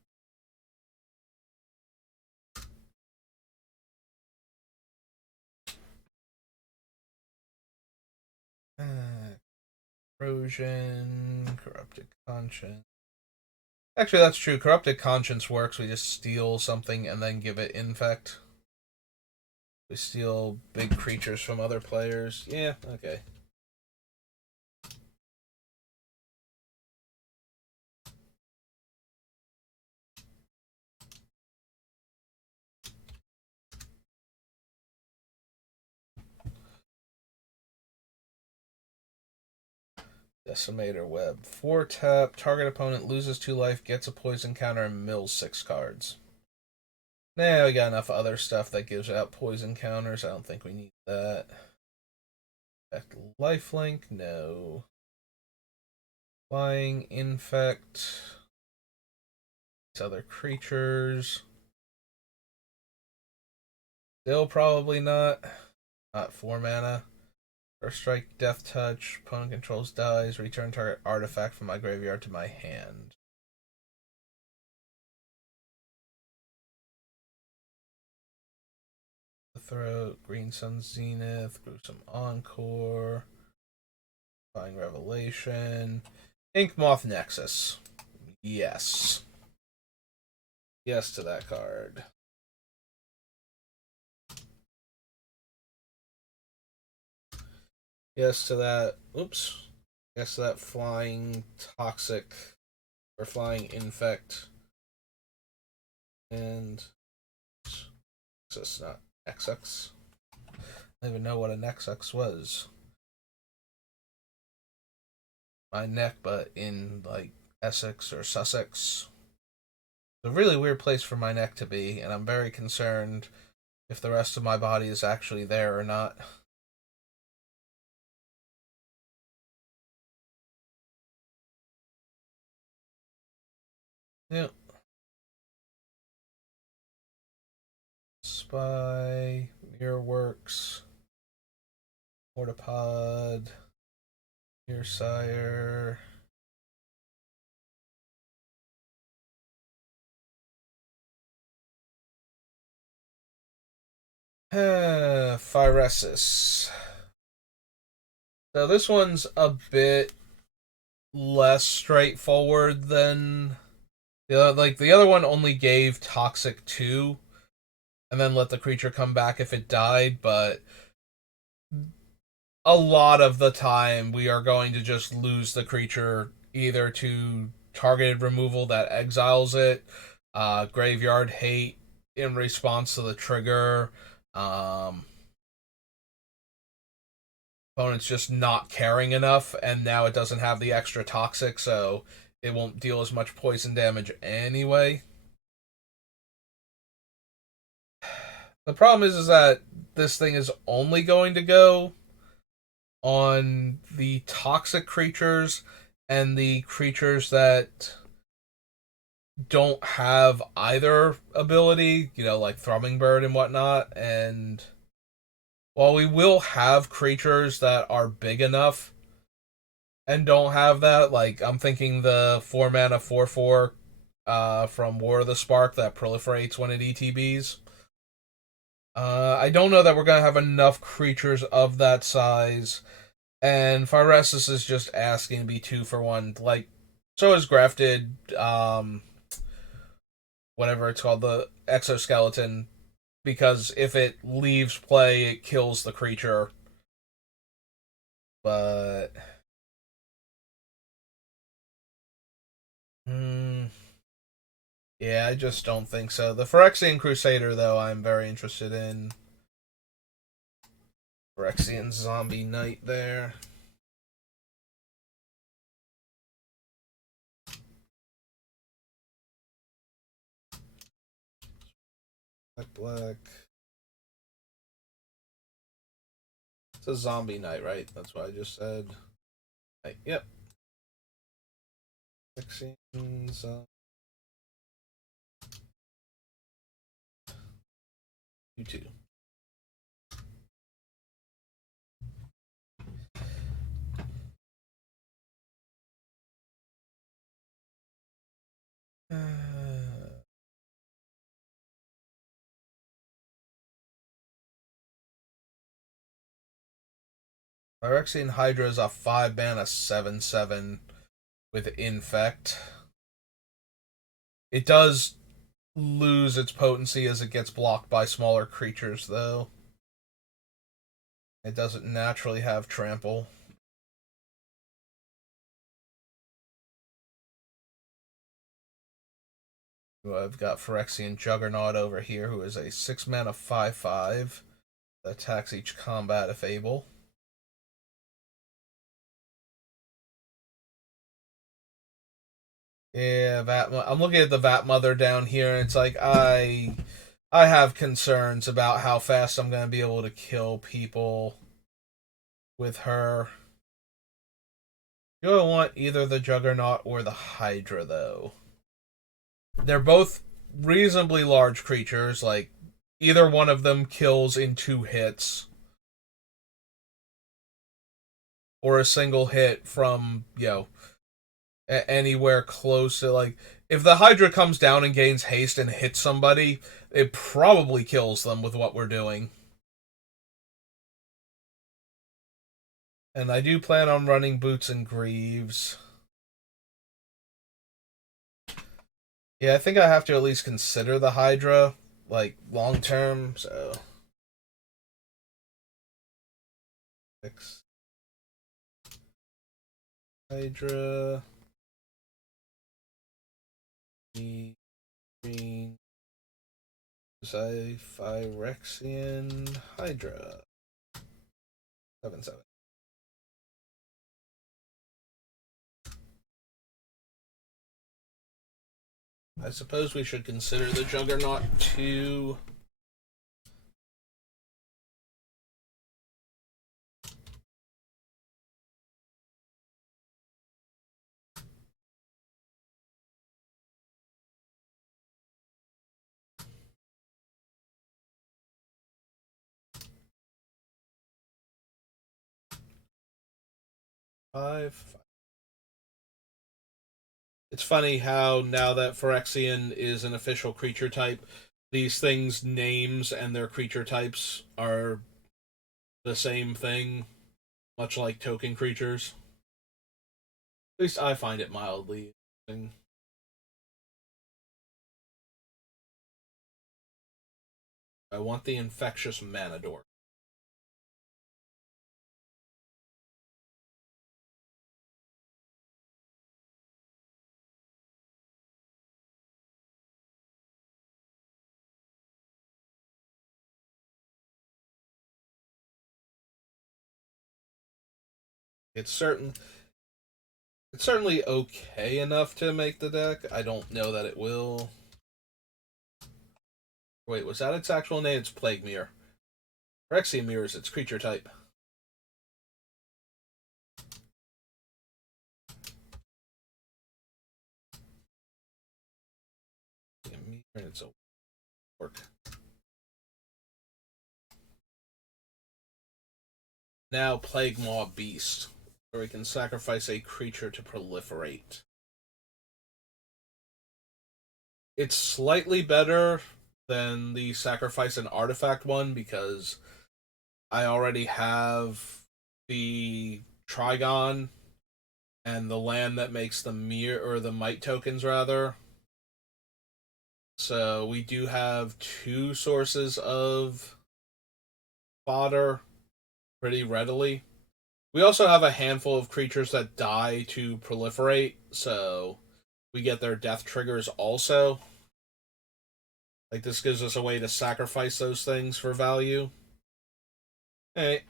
Corrosion, Corrupted Conscience. Actually, that's true. Corrupted Conscience works. We just steal something and then give it infect. We steal big creatures from other players. Yeah, okay. Decimator Web. 4 tap. Target opponent loses 2 life, gets a poison counter, and mills 6 cards. Nah, we got enough other stuff that gives out poison counters. I don't think we need that. Lifelink? No. Flying, infect. These other creatures. Still probably not. Not 4 mana. First strike, death touch. Opponent controls dies. Return target artifact from my graveyard to my hand. The Throat, Green Sun Zenith, Gruesome Encore, Flying Revelation, Inkmoth Nexus. Yes. Yes to that card. Yes to that. Oops. Yes to that Flying Toxic or Flying Infect. And Nexus, not XX. I don't even know what an XX was. My neck, but in like Essex or Sussex. It's a really weird place for my neck to be, and I'm very concerned if the rest of my body is actually there or not. Yep. Spy, Mirrorworks, Mortipod, Earsire. Phyresis. So this one's a bit less straightforward than the other one only gave Toxic 2 and then let the creature come back if it died, but a lot of the time we are going to just lose the creature either to targeted removal that exiles it, graveyard hate in response to the trigger, opponent's just not caring enough, and now it doesn't have the extra toxic, so it won't deal as much poison damage anyway. The problem is that this thing is only going to go on the toxic creatures and the creatures that don't have either ability, like Thrumming Bird and whatnot. And while we will have creatures that are big enough and don't have that, like I'm thinking the 4 mana 4/4 from War of the Spark that proliferates when it ETBs. I don't know that we're gonna have enough creatures of that size, and Phyresis is just asking to be 2-for-1. Like, so is Grafted, whatever it's called, the Exoskeleton, because if it leaves play, it kills the creature. But yeah, I just don't think so. The Phyrexian Crusader, though, I'm very interested in. Phyrexian Zombie Knight there. Black. It's a Zombie Knight, right? That's what I just said. Right, yep. Phyrexian Zombie. You too. Phyrexian Hydra is a 5 mana 7/7 with Infect. It does lose its potency as it gets blocked by smaller creatures, though. It doesn't naturally have trample. I've got Phyrexian Juggernaut over here, who is a 6 mana 5/5 that attacks each combat if able. Yeah, I'm looking at the Vat Mother down here, and it's like I have concerns about how fast I'm going to be able to kill people with her. Do I want either the Juggernaut or the Hydra, though? They're both reasonably large creatures. Like, either one of them kills in 2 hits. Or a single hit from, anywhere close to, like, if the Hydra comes down and gains haste and hits somebody, it probably kills them with what we're doing. And I do plan on running Boots and Greaves. Yeah, I think I have to at least consider the Hydra, like, long term, so. 6. Hydra. Green. Phyrexian Hydra. 7/7. I suppose we should consider the Juggernaut too. Five. It's funny how now that Phyrexian is an official creature type, these things' names and their creature types are the same thing, much like token creatures. At least I find it mildly interesting. I want the Infectious Manador. It's certain it's certainly okay enough to make the deck. I don't know that it will. Wait, was that its actual name? It's Plague Mirror. Phyrexian Mirror is its creature type. It's a work. Now Plague Maw Beast, where we can sacrifice a creature to proliferate. It's slightly better than the sacrifice an artifact one because I already have the Trigon and the land that makes the mirror or the might tokens rather. So we do have 2 sources of fodder pretty readily. We also have a handful of creatures that die to proliferate, so we get their death triggers also. Like, this gives us a way to sacrifice those things for value. Hey,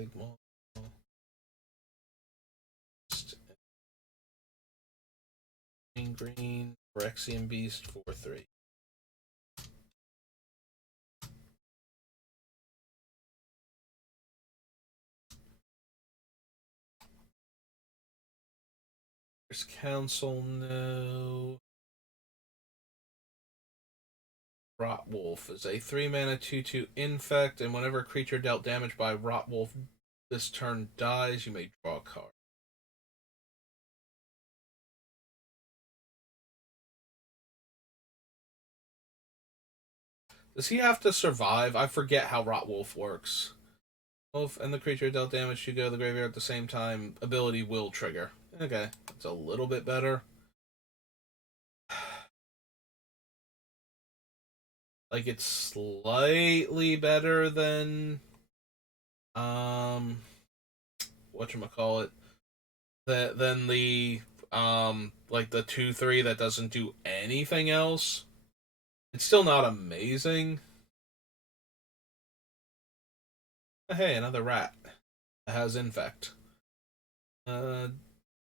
Big Mall. Green, Phyrexian Beast, 4/3. There's Council, no. Rotwolf is a 3-mana 2/2 infect, and whenever a creature dealt damage by Rotwolf this turn dies, you may draw a card. Does he have to survive? I forget how Rotwolf works. Wolf and the creature dealt damage to go to the graveyard at the same time. Ability will trigger. Okay, that's a little bit better. Like, it's slightly better than whatchamacallit, than the like the 2/3 that doesn't do anything else. It's still not amazing. Hey, another rat that has infect.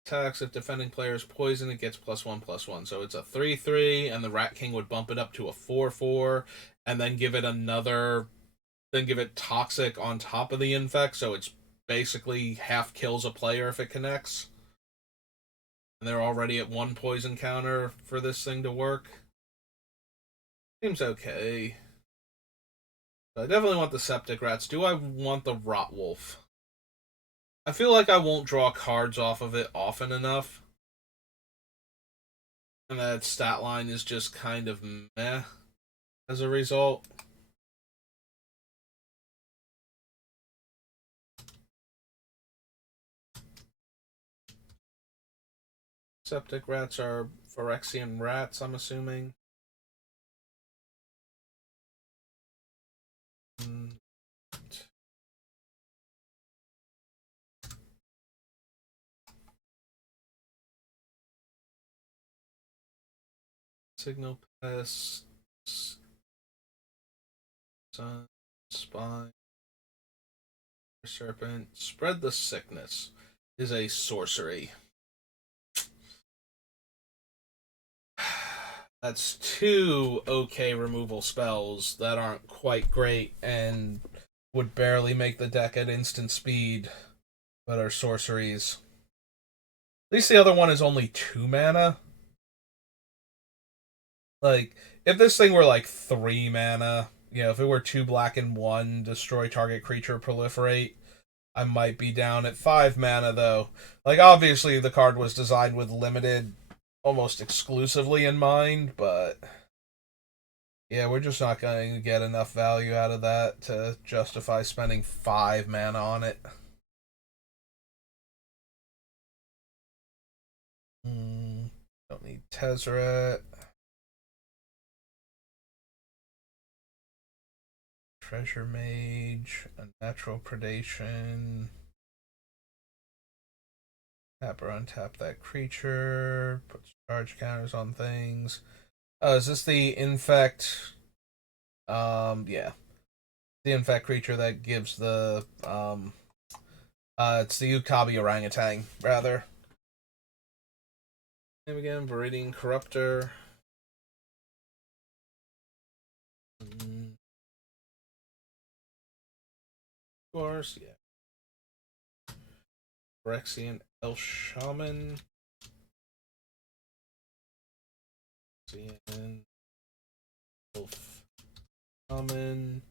Attacks if defending player is poison, it gets +1/+1. So it's a 3/3, and the Rat King would bump it up to a 4/4, and then give it toxic on top of the infect, so it's basically half kills a player if it connects. And they're already at 1 poison counter for this thing to work. Seems okay. I definitely want the Septic Rats. Do I want the Rotwolf? I feel like I won't draw cards off of it often enough. And that stat line is just kind of meh as a result. Septic Rats are Phyrexian rats, I'm assuming. Signal Pest, Sun, Spine, Serpent. Spread the Sickness is a sorcery. That's 2 okay removal spells that aren't quite great and would barely make the deck at instant speed, but are sorceries. At least the other one is only 2 mana. Like, if this thing were like 3 mana, if it were 2 black and 1, destroy target creature, proliferate, I might be down at 5 mana, though. Like, obviously, the card was designed with limited almost exclusively in mind, but yeah, we're just not going to get enough value out of that to justify spending 5 mana on it. Don't need Tezzeret. Treasure Mage, Unnatural Predation. Tap or untap that creature. Puts charge counters on things. Is this the infect? Yeah. The infect creature that gives the it's the Ukabi orangutan, rather. Name again, Viridian Corruptor. Of course, yeah. Phyrexian El Shaman. Elf Shaman.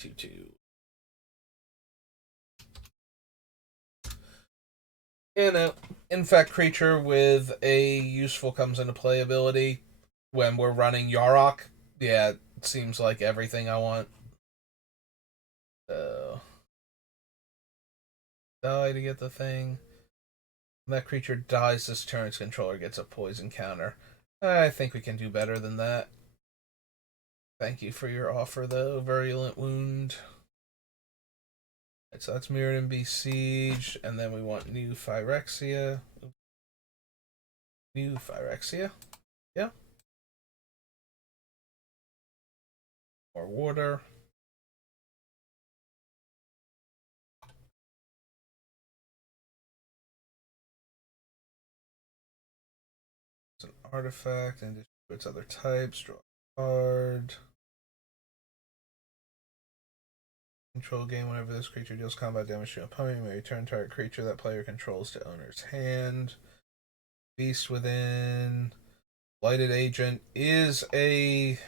2/2. And an infect creature with a useful comes into play ability when we're running Yarok. Yeah, it seems like everything I want. So, die to get the thing. When that creature dies this turn, its controller gets a poison counter. I think we can do better than that. Thank you for your offer, though. Virulent Wound. Right, so that's Mirrored and Besiege, and then we want New Phyrexia. New Phyrexia. Yeah. More water. artifact and its other types. Draw a card. Control game. Whenever this creature deals combat damage to an opponent, you may return target creature that player controls to owner's hand. Beast Within. Blighted Agent is a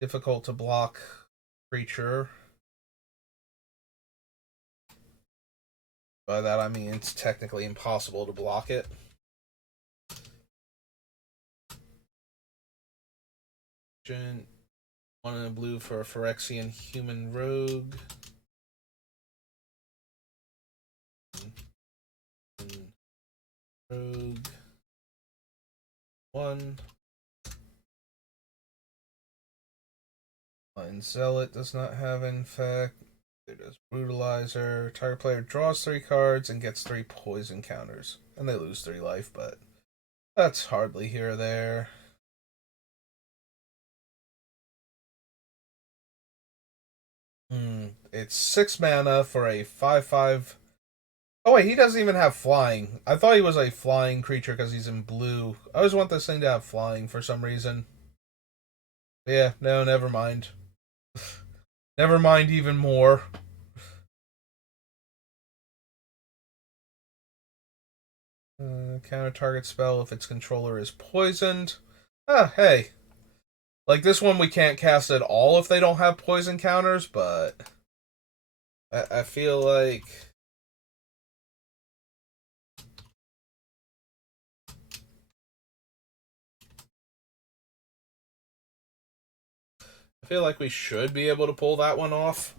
difficult to block creature. By that I mean it's technically impossible to block it. Agent. 1 in a blue for a Phyrexian human rogue. Rogue. 1. Blind Zealot does not have Infect. It does Brutalizer. Target player draws 3 cards and gets 3 poison counters. And they lose 3 life, but that's hardly here or there. It's 6 mana for a 5/5. Oh wait, he doesn't even have flying. I thought he was a flying creature because he's in blue. I always want this thing to have flying for some reason. Yeah, no, never mind. Never mind even more. Counter target spell if its controller is poisoned. Ah, hey. Like this one we can't cast at all if they don't have poison counters, but I feel like we should be able to pull that one off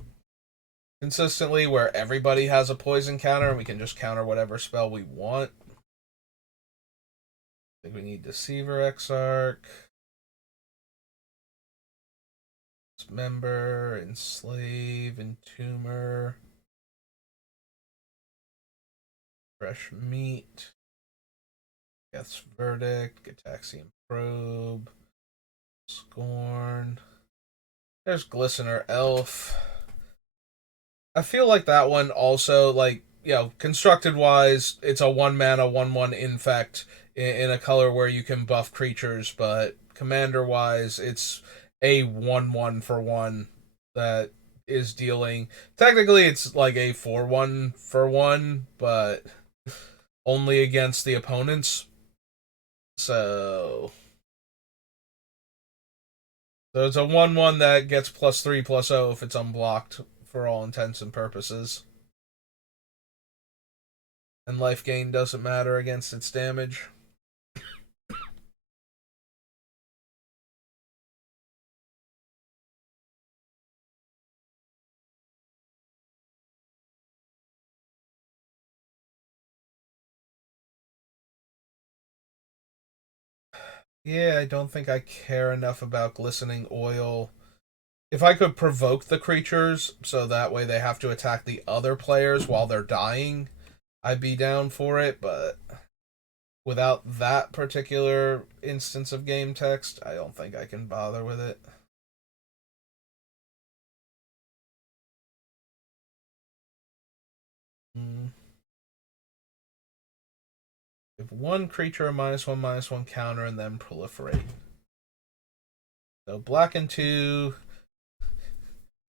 consistently where everybody has a poison counter and we can just counter whatever spell we want. I think we need Deceiver Exarch. Dismember, Enslave, Entomber. Fresh Meat. Death's Verdict, Gataxian Probe. Scorn. There's Glistener Elf. I feel like that one also, like, you know, constructed wise, it's a 1 mana, 1/1 infect in a color where you can buff creatures, but commander wise, it's a 1/1 for 1 that is dealing. Technically, it's like a 4/1 for 1, but only against the opponents. So it's a 1/1 that gets +3/+0 if it's unblocked for all intents and purposes. And life gain doesn't matter against its damage. Yeah, I don't think I care enough about glistening oil. If I could provoke the creatures so that way they have to attack the other players while they're dying, I'd be down for it, but without that particular instance of game text, I don't think I can bother with it. Give one creature a -1/-1 counter and then proliferate. So black and 2.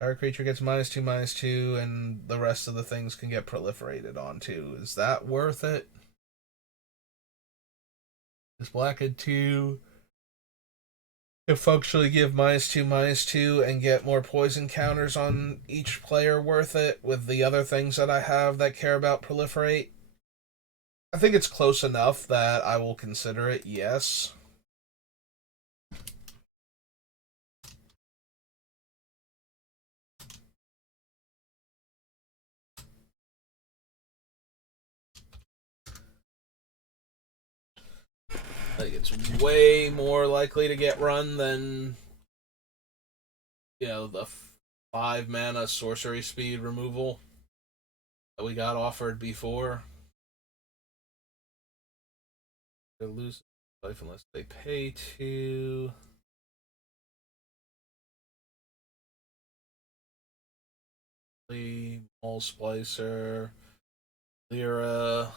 Our creature gets -2/-2, and the rest of the things can get proliferated onto. Is that worth it? Is black and 2 to functionally give -2/-2 and get more poison counters on each player worth it with the other things that I have that care about proliferate? I think it's close enough that I will consider it, yes. I think it's way more likely to get run than, you know, the 5 mana sorcery speed removal that we got offered before. They lose life unless they pay to. Mole Splicer, Lyra.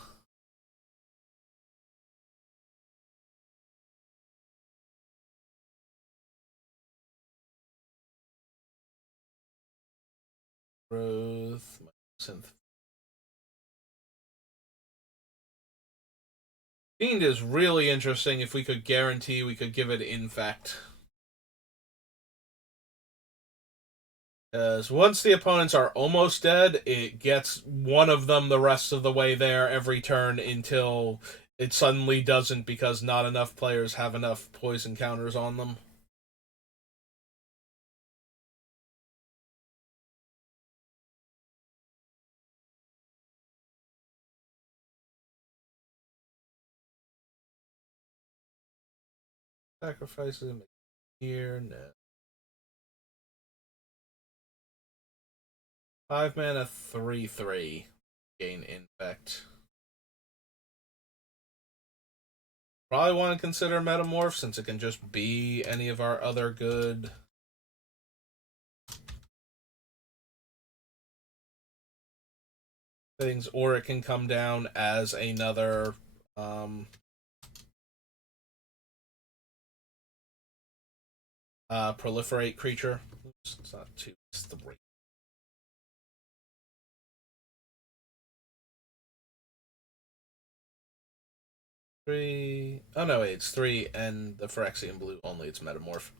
Growth. Synth. Fiend is really interesting if we could guarantee we could give it Infect. Because once the opponents are almost dead, it gets one of them the rest of the way there every turn until it suddenly doesn't because not enough players have enough poison counters on them. Sacrifices here, no. 5 mana, 3/3. Gain Infect. Probably want to consider Metamorph since it can just be any of our other good things, or it can come down as another proliferate creature. Oops, it's not 2, it's 3. Oh no, wait, it's 3, and the Phyrexian blue only. It's Metamorph.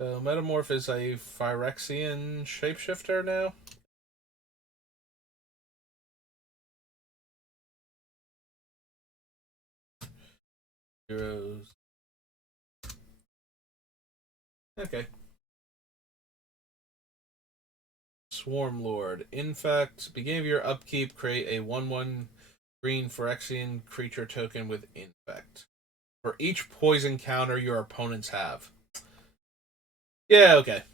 So Metamorph is a Phyrexian shapeshifter now. Heroes. Okay. Swarm Lord. Infect. Beginning of your upkeep, create a 1/1 green Phyrexian creature token with Infect. For each poison counter your opponents have. Yeah, okay.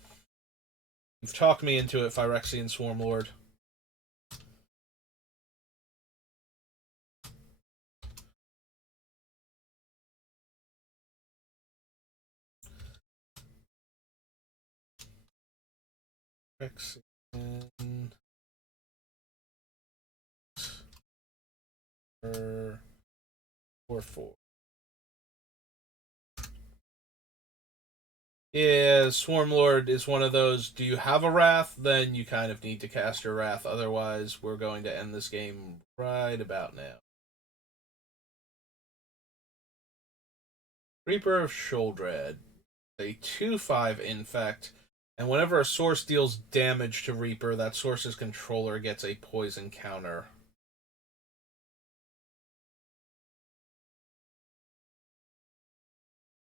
You've talked me into it, Phyrexian Swarm Lord. Phyrexian. 4/4. Yeah, Swarm Lord is one of those. Do you have a Wrath? Then you kind of need to cast your Wrath. Otherwise, we're going to end this game right about now. Reaper of Sheoldred. A 2/5 Infect. And whenever a source deals damage to Reaper, that source's controller gets a poison counter.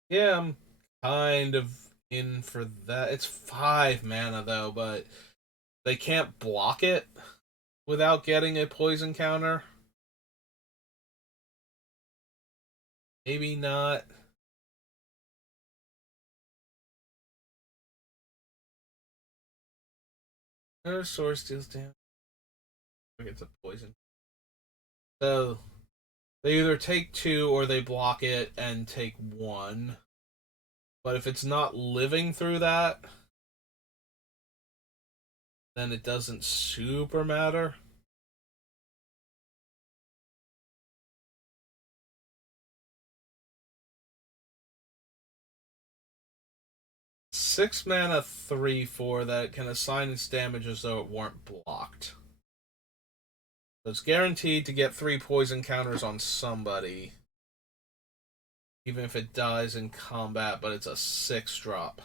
Yeah, I'm kind of in for that. It's 5 mana, though, but they can't block it without getting a poison counter. Maybe not. Another source deals damage. It's a poison. So they either take 2 or they block it and take 1. But if it's not living through that, then it doesn't super matter. Six mana, 3/4 that can assign its damage as though it weren't blocked. So it's guaranteed to get 3 poison counters on somebody, even if it dies in combat, but it's a 6-drop.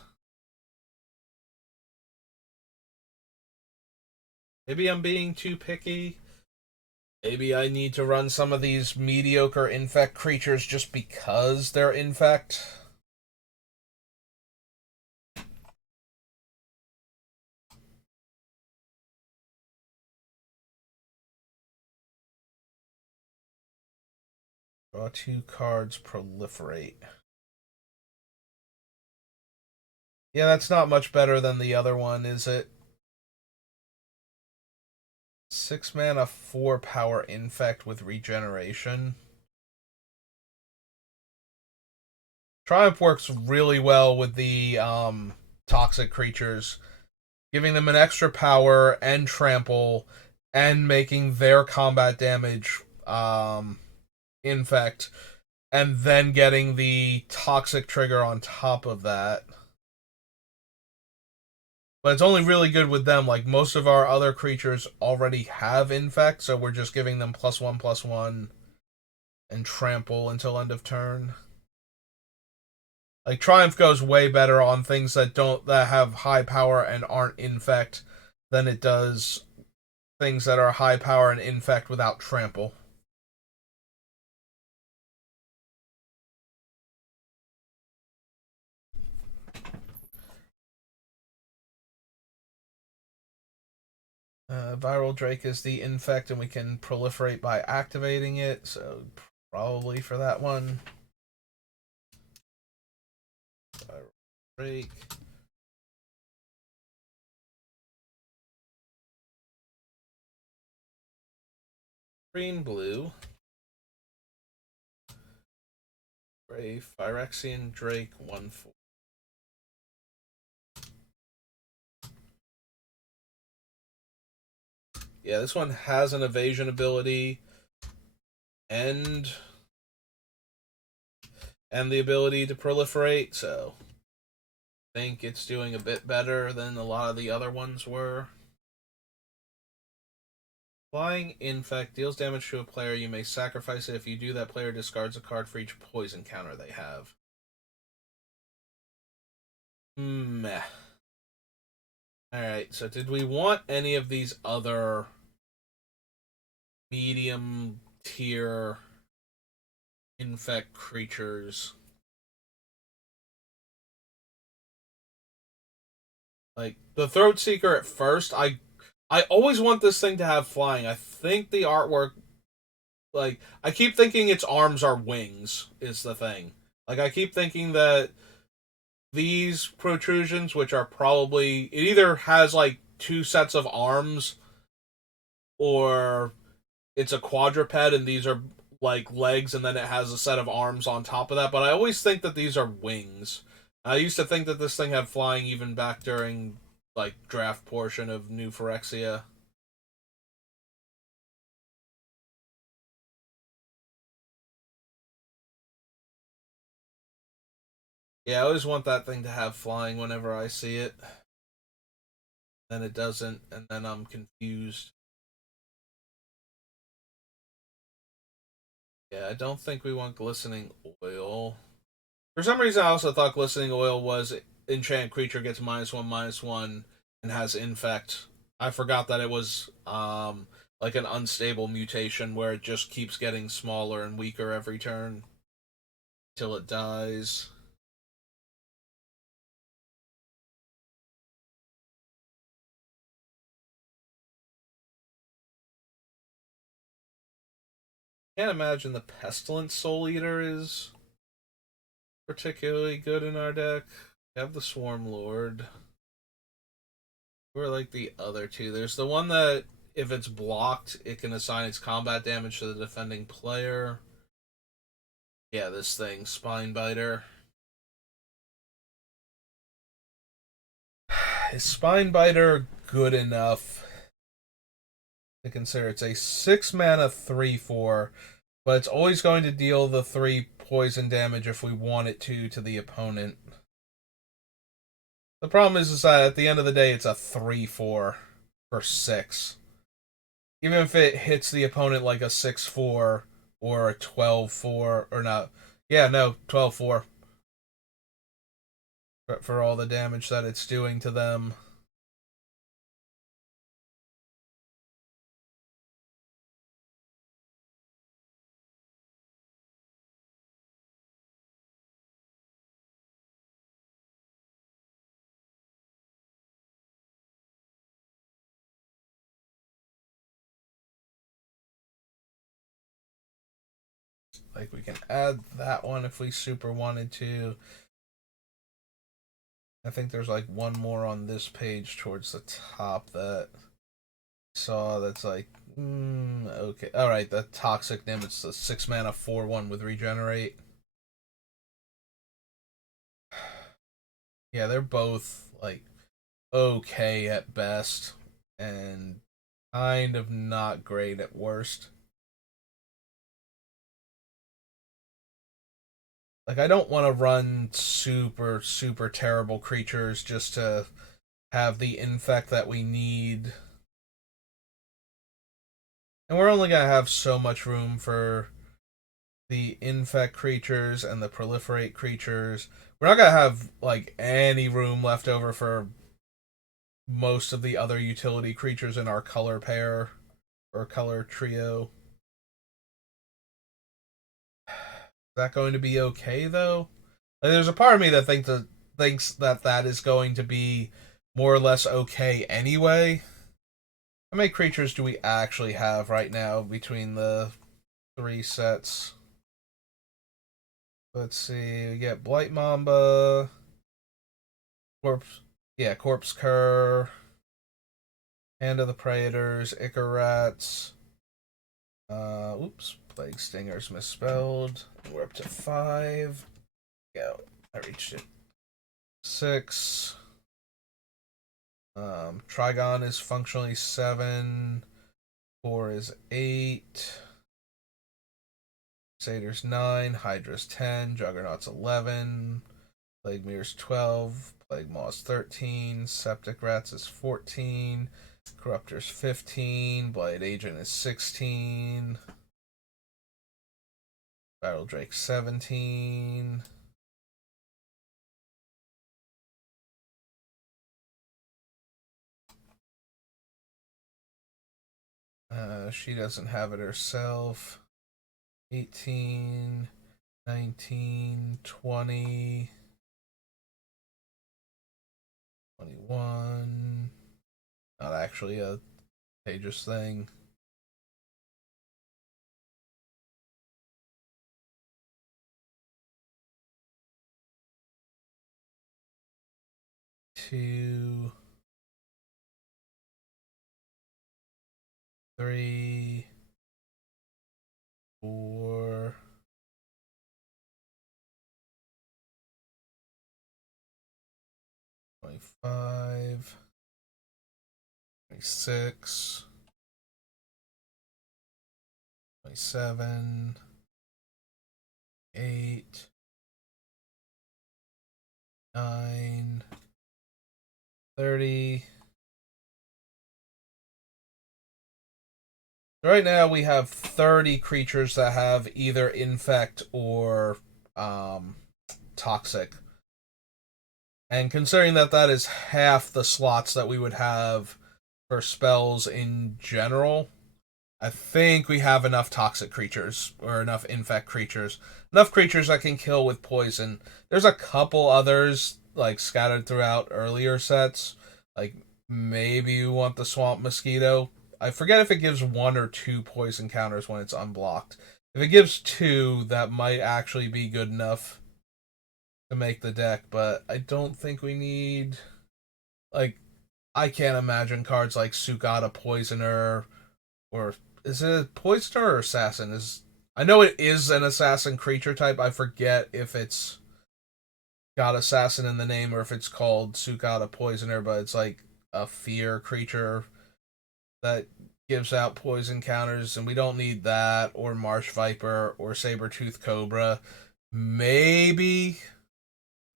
Maybe I'm being too picky. Maybe I need to run some of these mediocre infect creatures just because they're infect. Draw 2 cards, proliferate. Yeah, that's not much better than the other one, is it? 6 mana, 4 power infect with regeneration. Triumph works really well with the toxic creatures, giving them an extra power and trample, and making their combat damage infect, and then getting the toxic trigger on top of that. But it's only really good with them. Like most of our other creatures already have infect, so we're just giving them +1/+1 and trample until end of turn. Like Triumph goes way better on things that have high power and aren't infect than it does things that are high power and infect without trample. Viral Drake is the infect, and we can proliferate by activating it, so probably for that one. Viral Drake. Green, blue. Gray, Phyrexian Drake, 1/4. Yeah, this one has an evasion ability and the ability to proliferate, so I think it's doing a bit better than a lot of the other ones were. Flying Infect deals damage to a player. You may sacrifice it. If you do, that player discards a card for each poison counter they have. Meh. Alright, so did we want any of these other medium tier infect creatures? Like the Throat Seeker at first, I always want this thing to have flying. I think the artwork, like I keep thinking its arms are wings is the thing. Like I keep thinking that these protrusions, which are probably, it either has like two sets of arms or it's a quadruped and these are like legs and then it has a set of arms on top of that, but I always think that these are wings. I used to think that this thing had flying even back during like draft portion of New Phyrexia. Yeah, I always want that thing to have flying whenever I see it. Then it doesn't, and then I'm confused. Yeah, I don't think we want glistening oil. For some reason, I also thought glistening oil was enchant creature gets -1/-1 and has infect. I forgot that it was like an unstable mutation where it just keeps getting smaller and weaker every turn till it dies. Can't imagine the Pestilent Soul Eater is particularly good in our deck. We have the Swarm Lord. Or like the other two. There's the one that if it's blocked, it can assign its combat damage to the defending player. Yeah, this thing, Spine Biter. Is Spine Biter good enough to consider? It's a 6 mana 3/4, but it's always going to deal the 3 poison damage if we want it to the opponent. The problem is that at the end of the day, it's a 3/4 for 6. Even if it hits the opponent like a 6/4 or a 12/4, or not. Yeah, no, 12/4 for all the damage that it's doing to them. Like, we can add that one if we super wanted to. I think there's like one more on this page towards the top that I saw that's like, okay. Alright, the Toxic Nim, it's the 6 mana 4/1 with Regenerate. Yeah, they're both like okay at best and kind of not great at worst. Like I don't want to run super terrible creatures just to have the infect that we need. And we're only gonna have so much room for the infect creatures and the proliferate creatures. We're not gonna have like any room left over for most of the other utility creatures in our color pair or color trio. Is that going to be okay though? Like, there's a part of me that thinks that that is going to be more or less okay anyway. How many creatures do we actually have right now between the three sets? Let's see. We get Blight Mamba, Corpse, yeah, Corpse Cur, Hand of the Praetors, Ichor Rats. Oops, Plague Stingers misspelled. We're up to 5. Go. I reached it. 6. Trigon is functionally 7. 4 is 8. Crusader's 9. Hydra's 10. Juggernaut's 11. Plague Mirror's 12. Plague Maw's 13. Septic Rats is 14. Corruptor's 15. Blight Agent is 16. Battle Drake 17. She doesn't have it herself. 18, 19, 20, 21. Not actually a pages thing. Two, 3, 4, 25, 26, 27, 8, 9, 30. Right now we have 30 creatures that have either infect or toxic. And considering that that is half the slots that we would have for spells in general, I think we have enough toxic creatures or enough infect creatures. Enough creatures that can kill with poison. There's a couple others like scattered throughout earlier sets. Like maybe you want the swamp mosquito. I forget if it gives 1 or 2 poison counters when it's unblocked. If it gives 2, that might actually be good enough to make the deck, but I don't think we need like I can't imagine cards like Sukata Poisoner or is it a Poisoner or Assassin? Is I know it is an assassin creature type. I forget if it's got assassin in the name or if it's called Sukata Poisoner, but it's like a fear creature that gives out poison counters, and we don't need that or Marsh Viper or Saber-Tooth Cobra. Maybe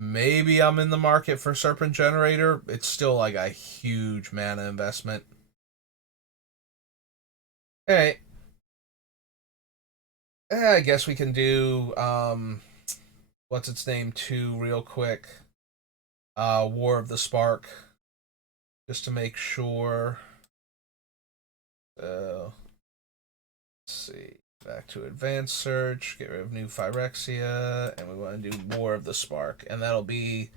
I'm in the market for Serpent Generator. It's still like a huge mana investment. Hey, I guess we can do what's its name 2 real quick. War of the Spark, just to make sure. So let's see. Back to advanced search, get rid of new Phyrexia, and we want to do War of the Spark. And that'll be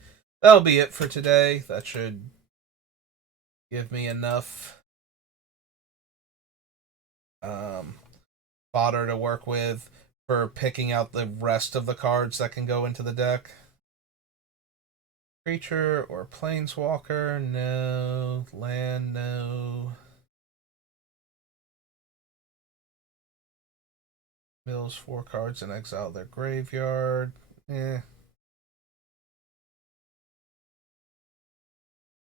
it for today. That should give me enough um fodder to work with for picking out the rest of the cards that can go into the deck. Creature or planeswalker? No. Land? No. Mills 4 cards and exile their graveyard. Eh.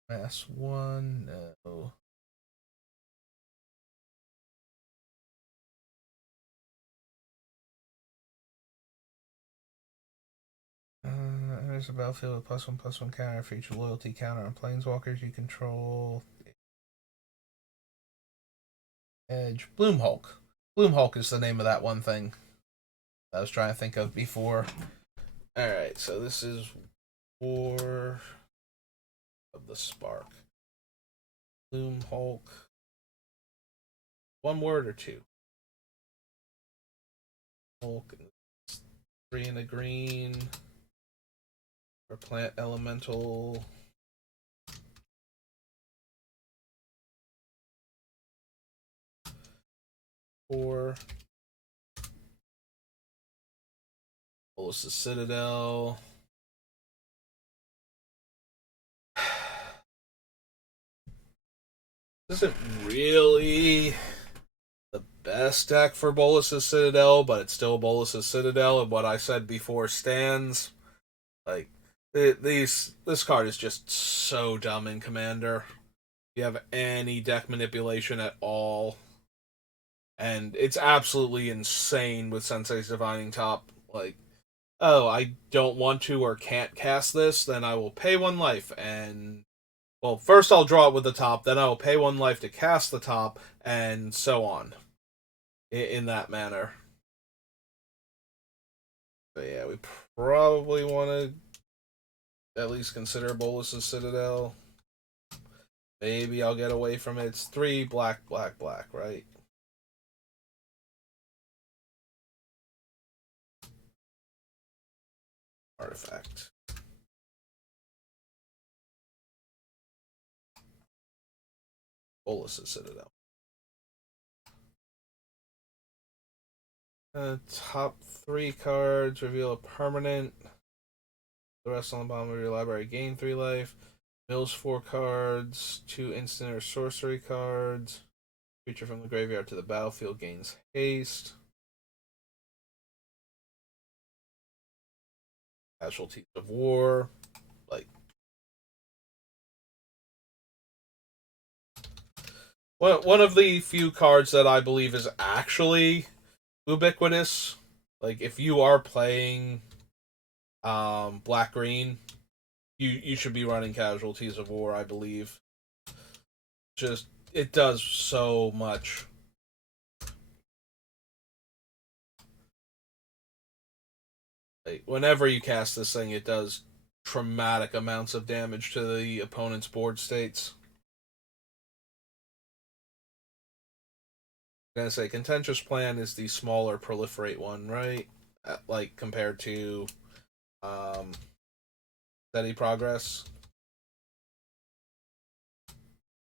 Mass 1? No. enters the battlefield with +1/+1 counter for each loyalty counter on planeswalkers you control. Edge. Bloomhulk. Bloomhulk is the name of that one thing I was trying to think of before. Alright, so this is War of the Spark. Bloomhulk. One word or two? Hulk. 3 and a green. Or plant elemental. Four. Bolus's Citadel. This isn't really the best deck for Bolus's Citadel, but it's still Bolus's Citadel, and what I said before stands. Like, this card is just so dumb in Commander. If you have any deck manipulation at all, and it's absolutely insane with Sensei's Divining Top. Like, oh, I don't want to or can't cast this, then I will pay 1 life and... Well, first I'll draw it with the top, then I will pay 1 life to cast the top, and so on. In that manner. But yeah, we probably want to at least consider Bolus's Citadel. Maybe I'll get away from it. It's 3 black, black, black, right? Artifact. Bolus's Citadel. Top 3 cards reveal a permanent. The rest on the bottom of your library gain 3 life. Mills 4 cards. 2 instant or sorcery cards. Creature from the graveyard to the battlefield gains haste. Casualties of War. Like, one of the few cards that I believe is actually ubiquitous. Like, if you are playing black green, you should be running Casualties of War, I believe. Just, it does so much. Like, whenever you cast this thing, it does traumatic amounts of damage to the opponent's board states. I'm gonna say Contentious Plan is the smaller proliferate one, right? Like, compared to Steady Progress.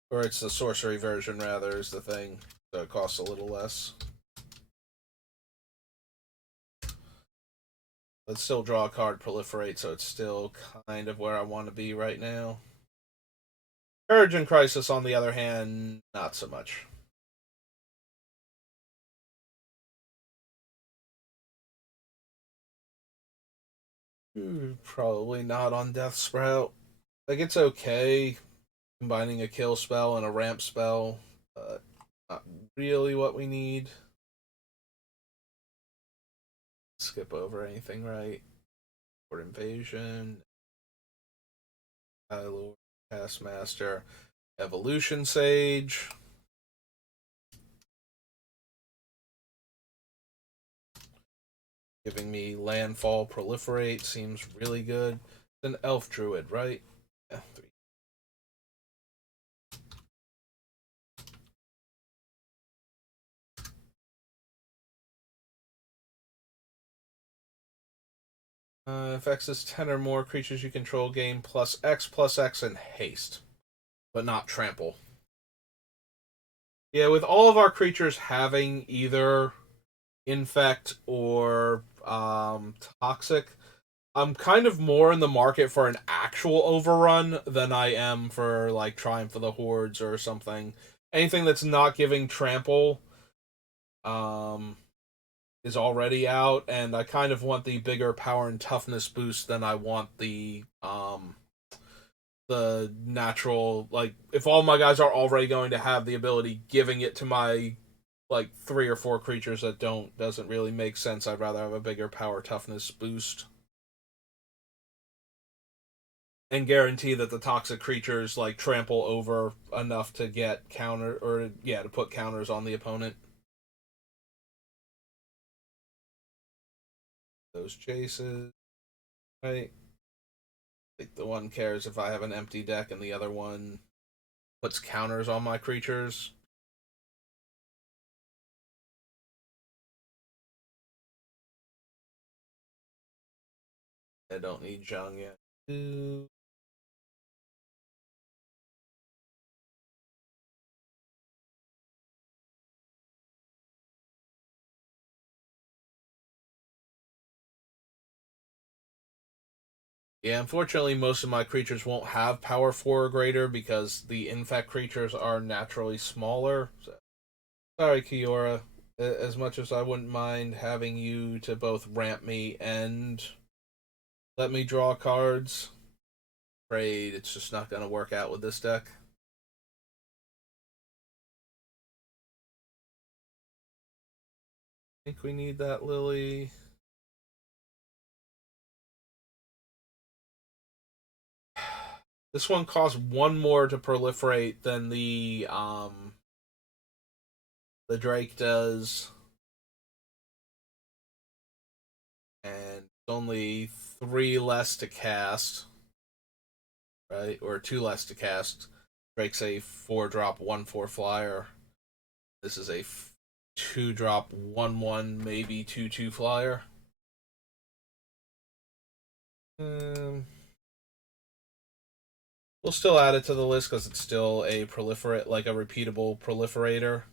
Or it's the sorcery version, rather, is the thing. So it costs a little less. Let's still draw a card, proliferate, so it's still kind of where I want to be right now. Courage and Crisis, on the other hand, not so much. Probably not on Death Sprout. Like, it's okay combining a kill spell and a ramp spell, but not really what we need. Skip over anything, right? Or Invasion. Lord, Taskmaster. Evolution Sage. Giving me Landfall Proliferate seems really good. An Elf Druid, right? Yeah, 3. If X is 10 or more, creatures you control gain +X and haste, but not trample. Yeah, with all of our creatures having either infect or toxic, I'm kind of more in the market for an actual overrun than I am for, like, Triumph of the Hordes or something. Anything that's not giving trample is already out, and I kind of want the bigger power and toughness boost than I want the natural, like, if all my guys are already going to have the ability, giving it to my, like, 3 or 4 creatures that doesn't really make sense. I'd rather have a bigger power toughness boost. and guarantee that the toxic creatures like trample over enough to get counter or yeah to put counters on the opponent. Those chases, right? Like the one cares if I have an empty deck, and the other one puts counters on my creatures. I don't need Zhang yet. Yeah, unfortunately, most of my creatures won't have power 4 or greater because the infect creatures are naturally smaller. So, sorry, Kiora. As much as I wouldn't mind having you to both ramp me and let me draw cards, afraid it's just not going to work out with this deck. I think we need that Lily. This one costs one more to proliferate than the Drake does, and only 3 less to cast, right? Or 2 less to cast. Drake's a 4-drop 1/4 flyer. This is a 2-drop 1/1 maybe 2/2 flyer. Um, we'll still add it to the list because it's still a proliferate, like a repeatable proliferator.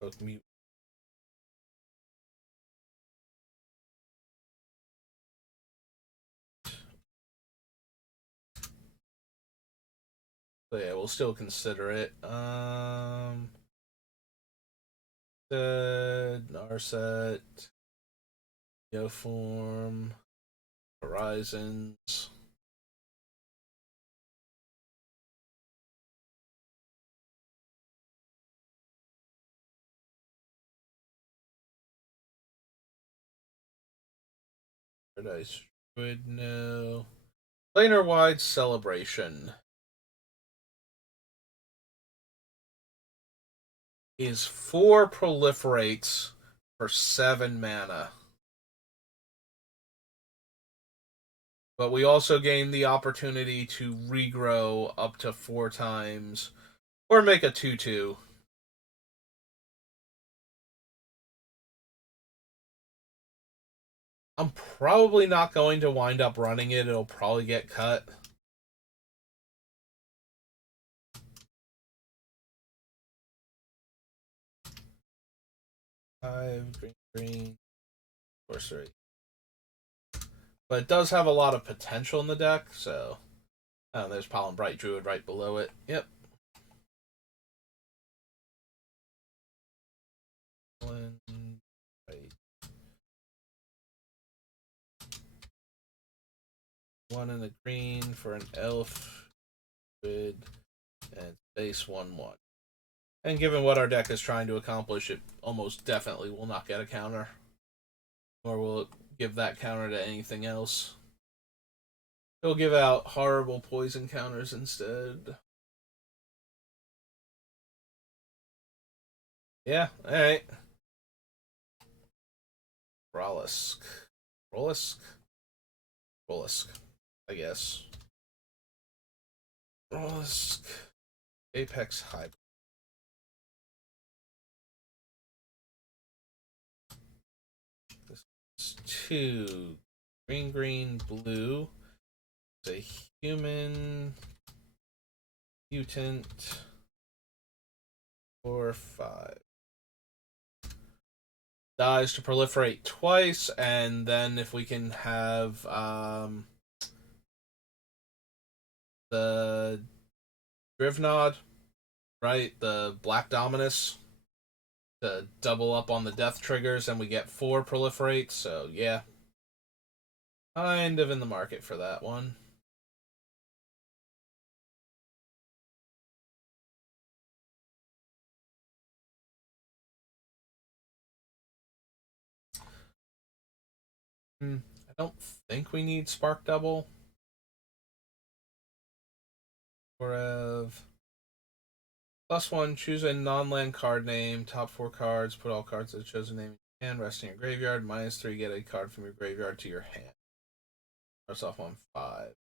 Both mute. So yeah, we'll still consider it. Narset, Geoform, Horizons. Paradise Druid, no. Planar Wide Celebration is 4 proliferates for 7 mana. But we also gain the opportunity to regrow up to 4 times or make a 2/2. I'm probably not going to wind up running it. It'll probably get cut. Five, green, sorcery. But it does have a lot of potential in the deck, so. Oh, there's Pollen Bright Druid right below it. Yep. Right. 1 in the green for an elf. Good. And base 1/1. And given what our deck is trying to accomplish, it almost definitely will not get a counter. Nor will it give that counter to anything else. It'll give out horrible poison counters instead. Yeah, alright. Rollisk. Rollisk? Rollisk, I guess. Rollisk. Apex Hybrid. This is 2 green, green, blue. It's a human mutant 4/5. Dies to proliferate twice, and then if we can have the Drivnod, right? The Black Dominus to double up on the death triggers, and we get 4 proliferate. So yeah, kind of in the market for that one. I don't think we need Spark Double. +1, choose a non-land card name. Top 4 cards, put all cards of the chosen name in your hand, resting in your graveyard. -3, get a card from your graveyard to your hand. Starts off on 5.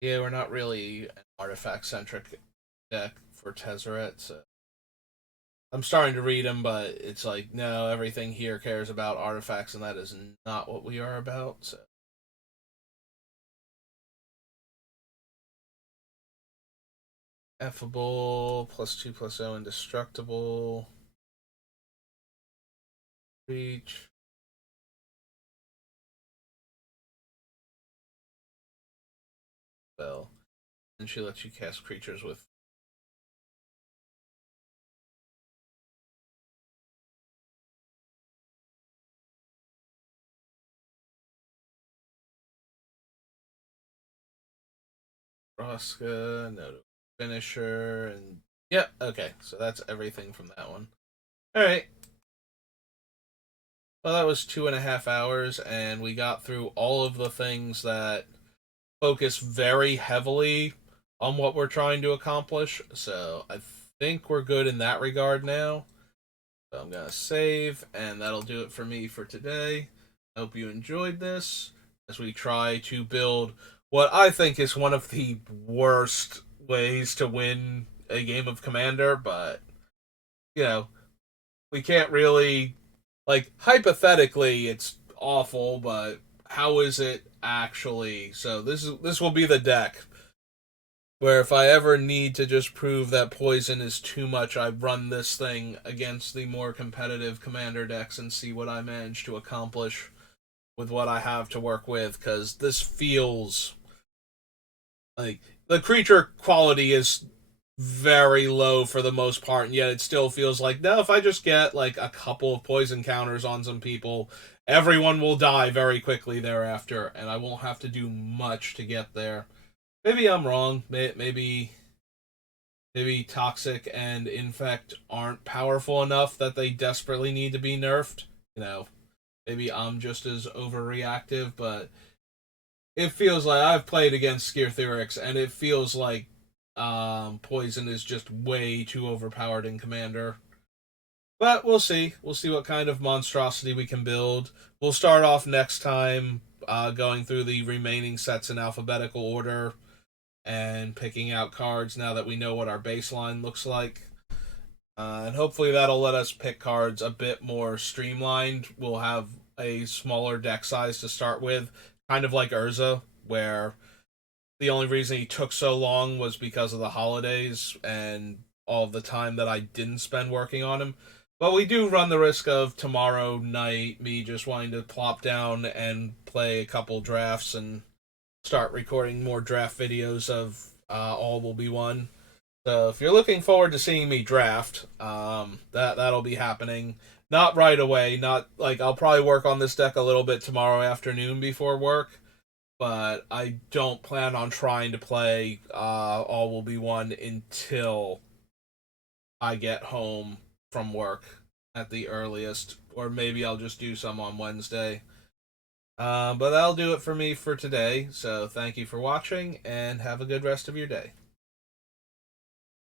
Yeah, we're not really an artifact-centric deck for Tezzeret, so I'm starting to read them, but it's like, no, everything here cares about artifacts, and that is not what we are about, so. Effable, +2/+0, indestructible. Reach. Spell. And she lets you cast creatures with Roska, no finisher, and yeah, okay, so that's everything from that one. Alright. Well, that was 2.5 hours, and we got through all of the things that focus very heavily on what we're trying to accomplish, so I think we're good in that regard now. So I'm gonna save, and that'll do it for me for today. I hope you enjoyed this as we try to build what I think is one of the worst ways to win a game of Commander, but you know, we can't really, like, hypothetically it's awful, but how is it actually? So this will be the deck where if I ever need to just prove that poison is too much, I run this thing against the more competitive Commander decks and see what I manage to accomplish with what I have to work with, because this feels like the creature quality is very low for the most part, and yet it still feels like, no, if I just get like a couple of poison counters on some people, everyone will die very quickly thereafter, and I won't have to do much to get there. Maybe I'm wrong. Maybe Toxic and Infect aren't powerful enough that they desperately need to be nerfed. You know, maybe I'm just as overreactive, but it feels like I've played against Skirthyrix, and it feels like Poison is just way too overpowered in Commander. But we'll see. We'll see what kind of monstrosity we can build. We'll start off next time going through the remaining sets in alphabetical order and picking out cards now that we know what our baseline looks like. And hopefully that'll let us pick cards a bit more streamlined. We'll have a smaller deck size to start with, kind of like Urza, where the only reason he took so long was because of the holidays and all of the time that I didn't spend working on him. But we do run the risk of tomorrow night me just wanting to plop down and play a couple drafts and start recording more draft videos of All Will Be One. So if you're looking forward to seeing me draft, that'll be happening. Not right away. Not like I'll probably work on this deck a little bit tomorrow afternoon before work, but I don't plan on trying to play All Will Be One until I get home from work at the earliest, or maybe I'll just do some on Wednesday. But that'll do it for me for today. So thank you for watching, and have a good rest of your day.